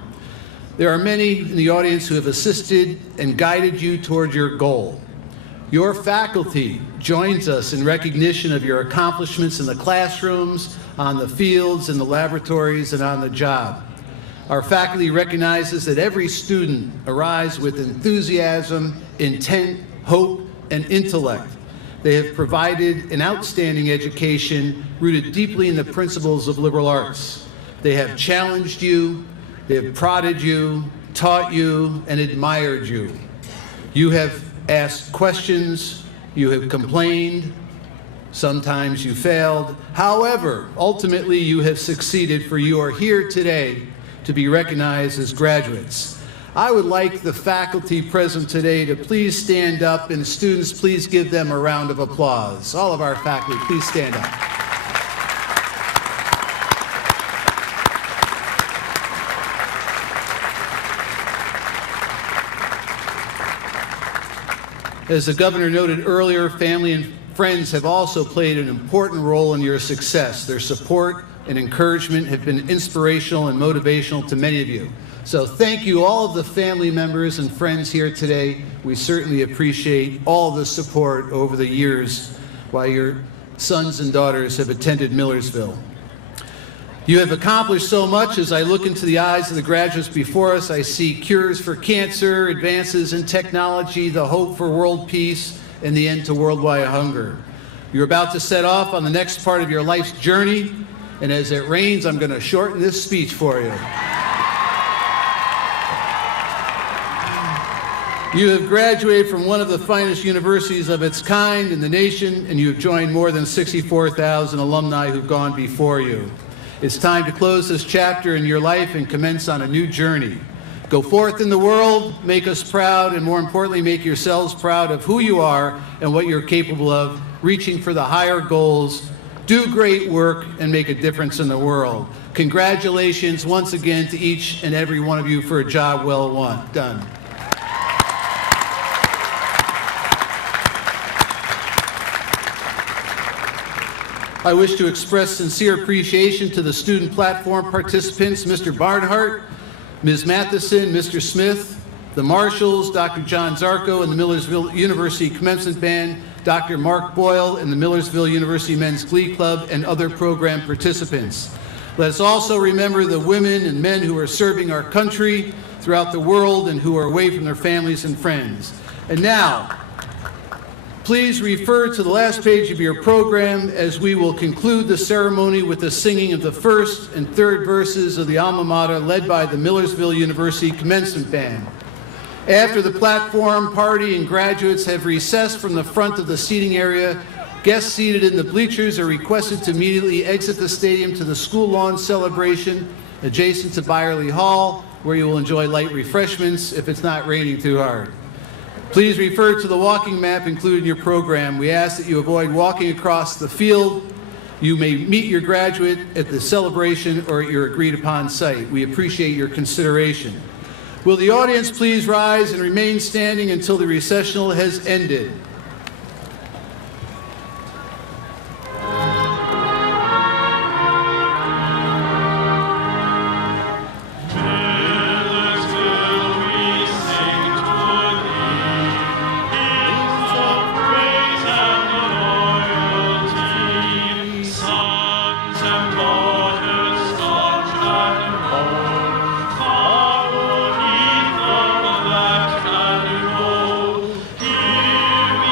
There are many in the audience who have assisted and guided you toward your goal. Your faculty joins us in recognition of your accomplishments in the classrooms, on the fields, in the laboratories, and on the job. Our faculty recognizes that every student arrives with enthusiasm, intent, hope, and intellect. They have provided an outstanding education rooted deeply in the principles of liberal arts. They have challenged you, they have prodded you, taught you, and admired you. You have asked questions, you have complained, sometimes you failed. However, ultimately you have succeeded, for you are here today to be recognized as graduates. I would like the faculty present today to please stand up, and students, please give them a round of applause. All of our faculty, please stand up. As the governor noted earlier, family and friends have also played an important role in your success. Their support and encouragement have been inspirational and motivational to many of you. So thank you, all of the family members and friends here today. We certainly appreciate all the support over the years while your sons and daughters have attended Millersville. You have accomplished so much. As I look into the eyes of the graduates before us, I see cures for cancer, advances in technology, the hope for world peace, and the end to worldwide hunger. You're about to set off on the next part of your life's journey, and as it rains, I'm going to shorten this speech for you. You have graduated from one of the finest universities of its kind in the nation, and you have joined more than 64,000 alumni who've gone before you. It's time to close this chapter in your life and commence on a new journey. Go forth in the world, make us proud, and more importantly, make yourselves proud of who you are and what you're capable of, reaching for the higher goals. Do great work and make a difference in the world. Congratulations once again to each and every one of you for a job well done. I wish to express sincere appreciation to the student platform participants, Mr. Barnhart, Ms. Matheson, Mr. Smith, the marshals, Dr. John Zarco and the Millersville University Commencement Band, Dr. Mark Boyle and the Millersville University Men's Glee Club, and other program participants. Let us also remember the women and men who are serving our country throughout the world and who are away from their families and friends. And now, please refer to the last page of your program as we will conclude the ceremony with the singing of the first and third verses of the alma mater led by the Millersville University Commencement Band. After the platform party and graduates have recessed from the front of the seating area, guests seated in the bleachers are requested to immediately exit the stadium to the school lawn celebration adjacent to Byerly Hall, where you will enjoy light refreshments if it's not raining too hard. Please refer to the walking map included in your program. We ask that you avoid walking across the field. You may meet your graduate at the celebration or at your agreed upon site. We appreciate your consideration. Will the audience please rise and remain standing until the recessional has ended? Give me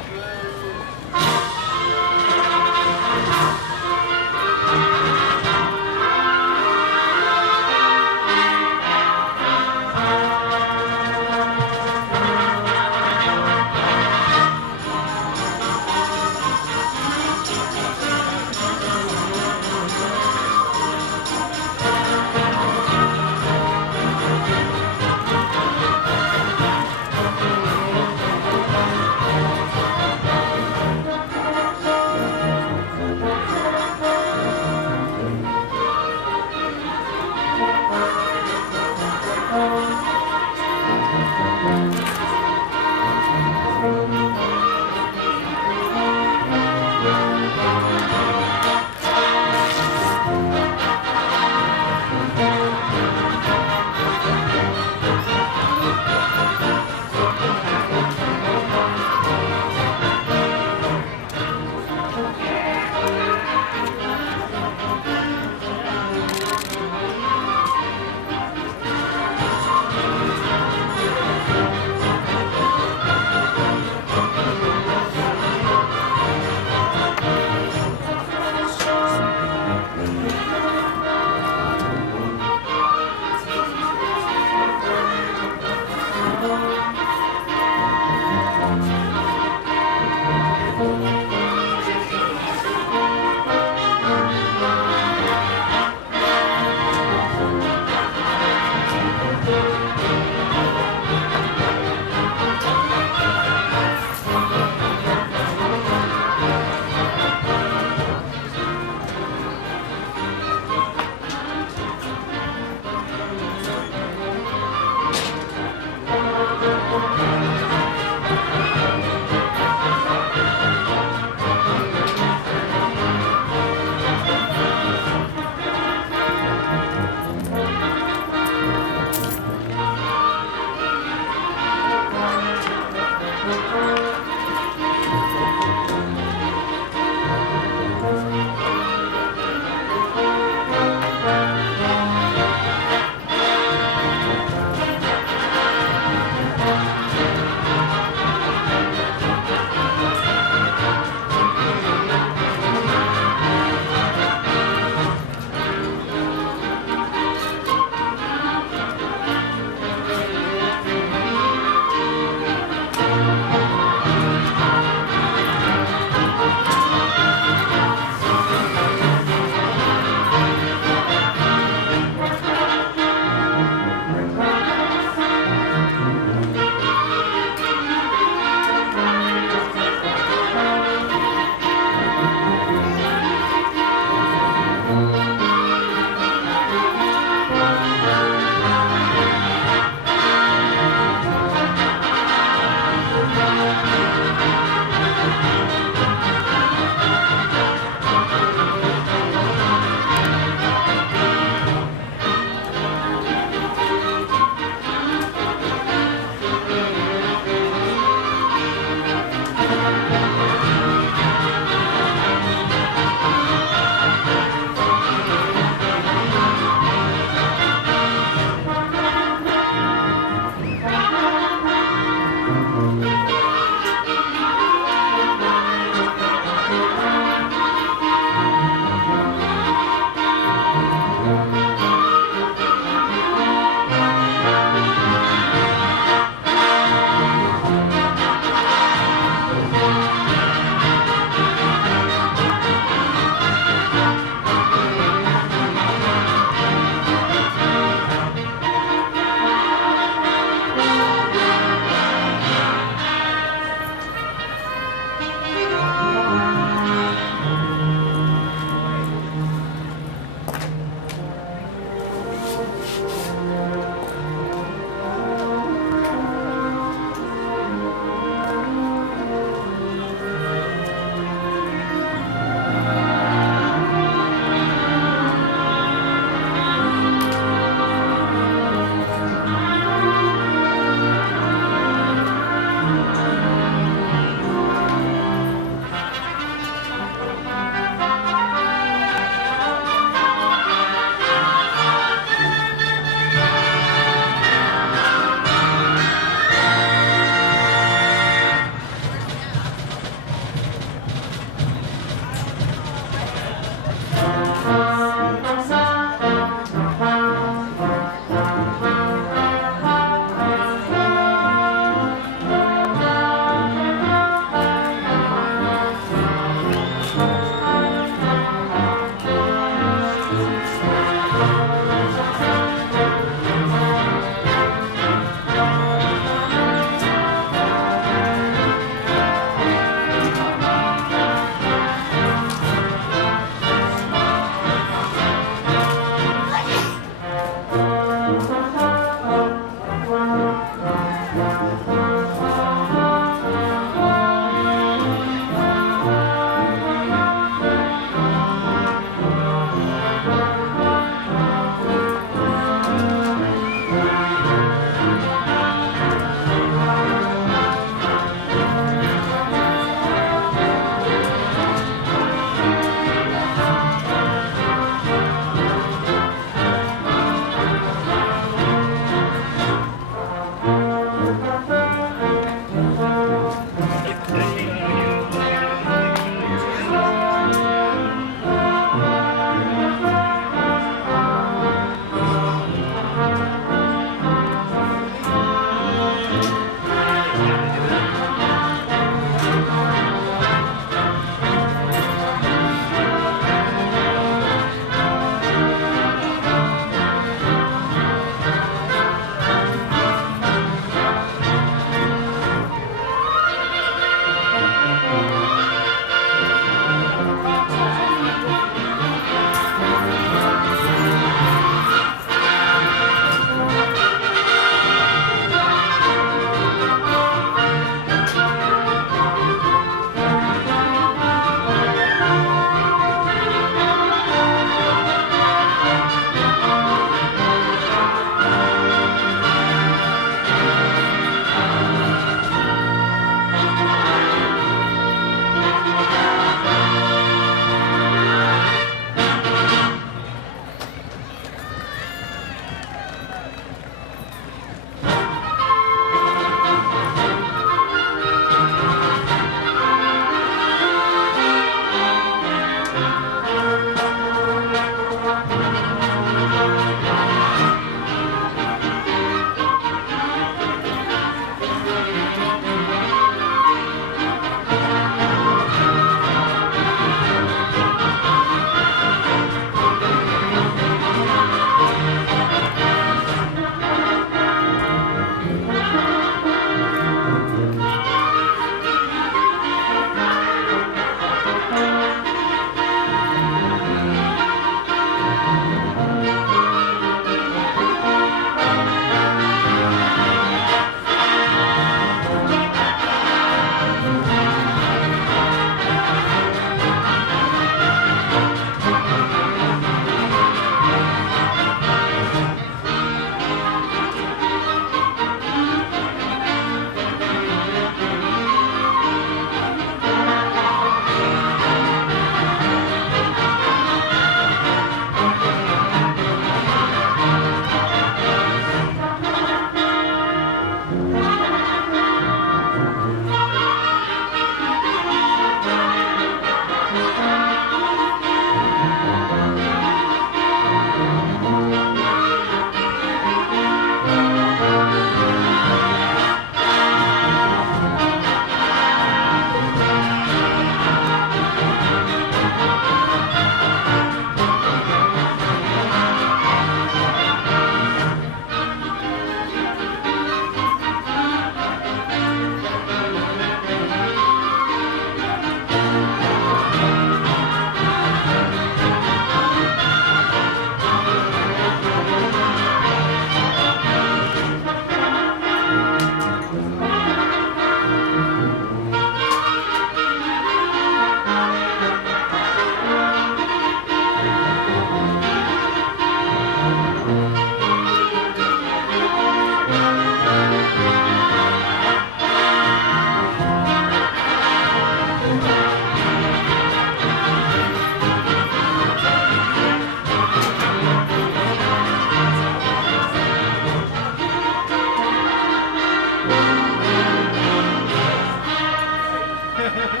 Thank you.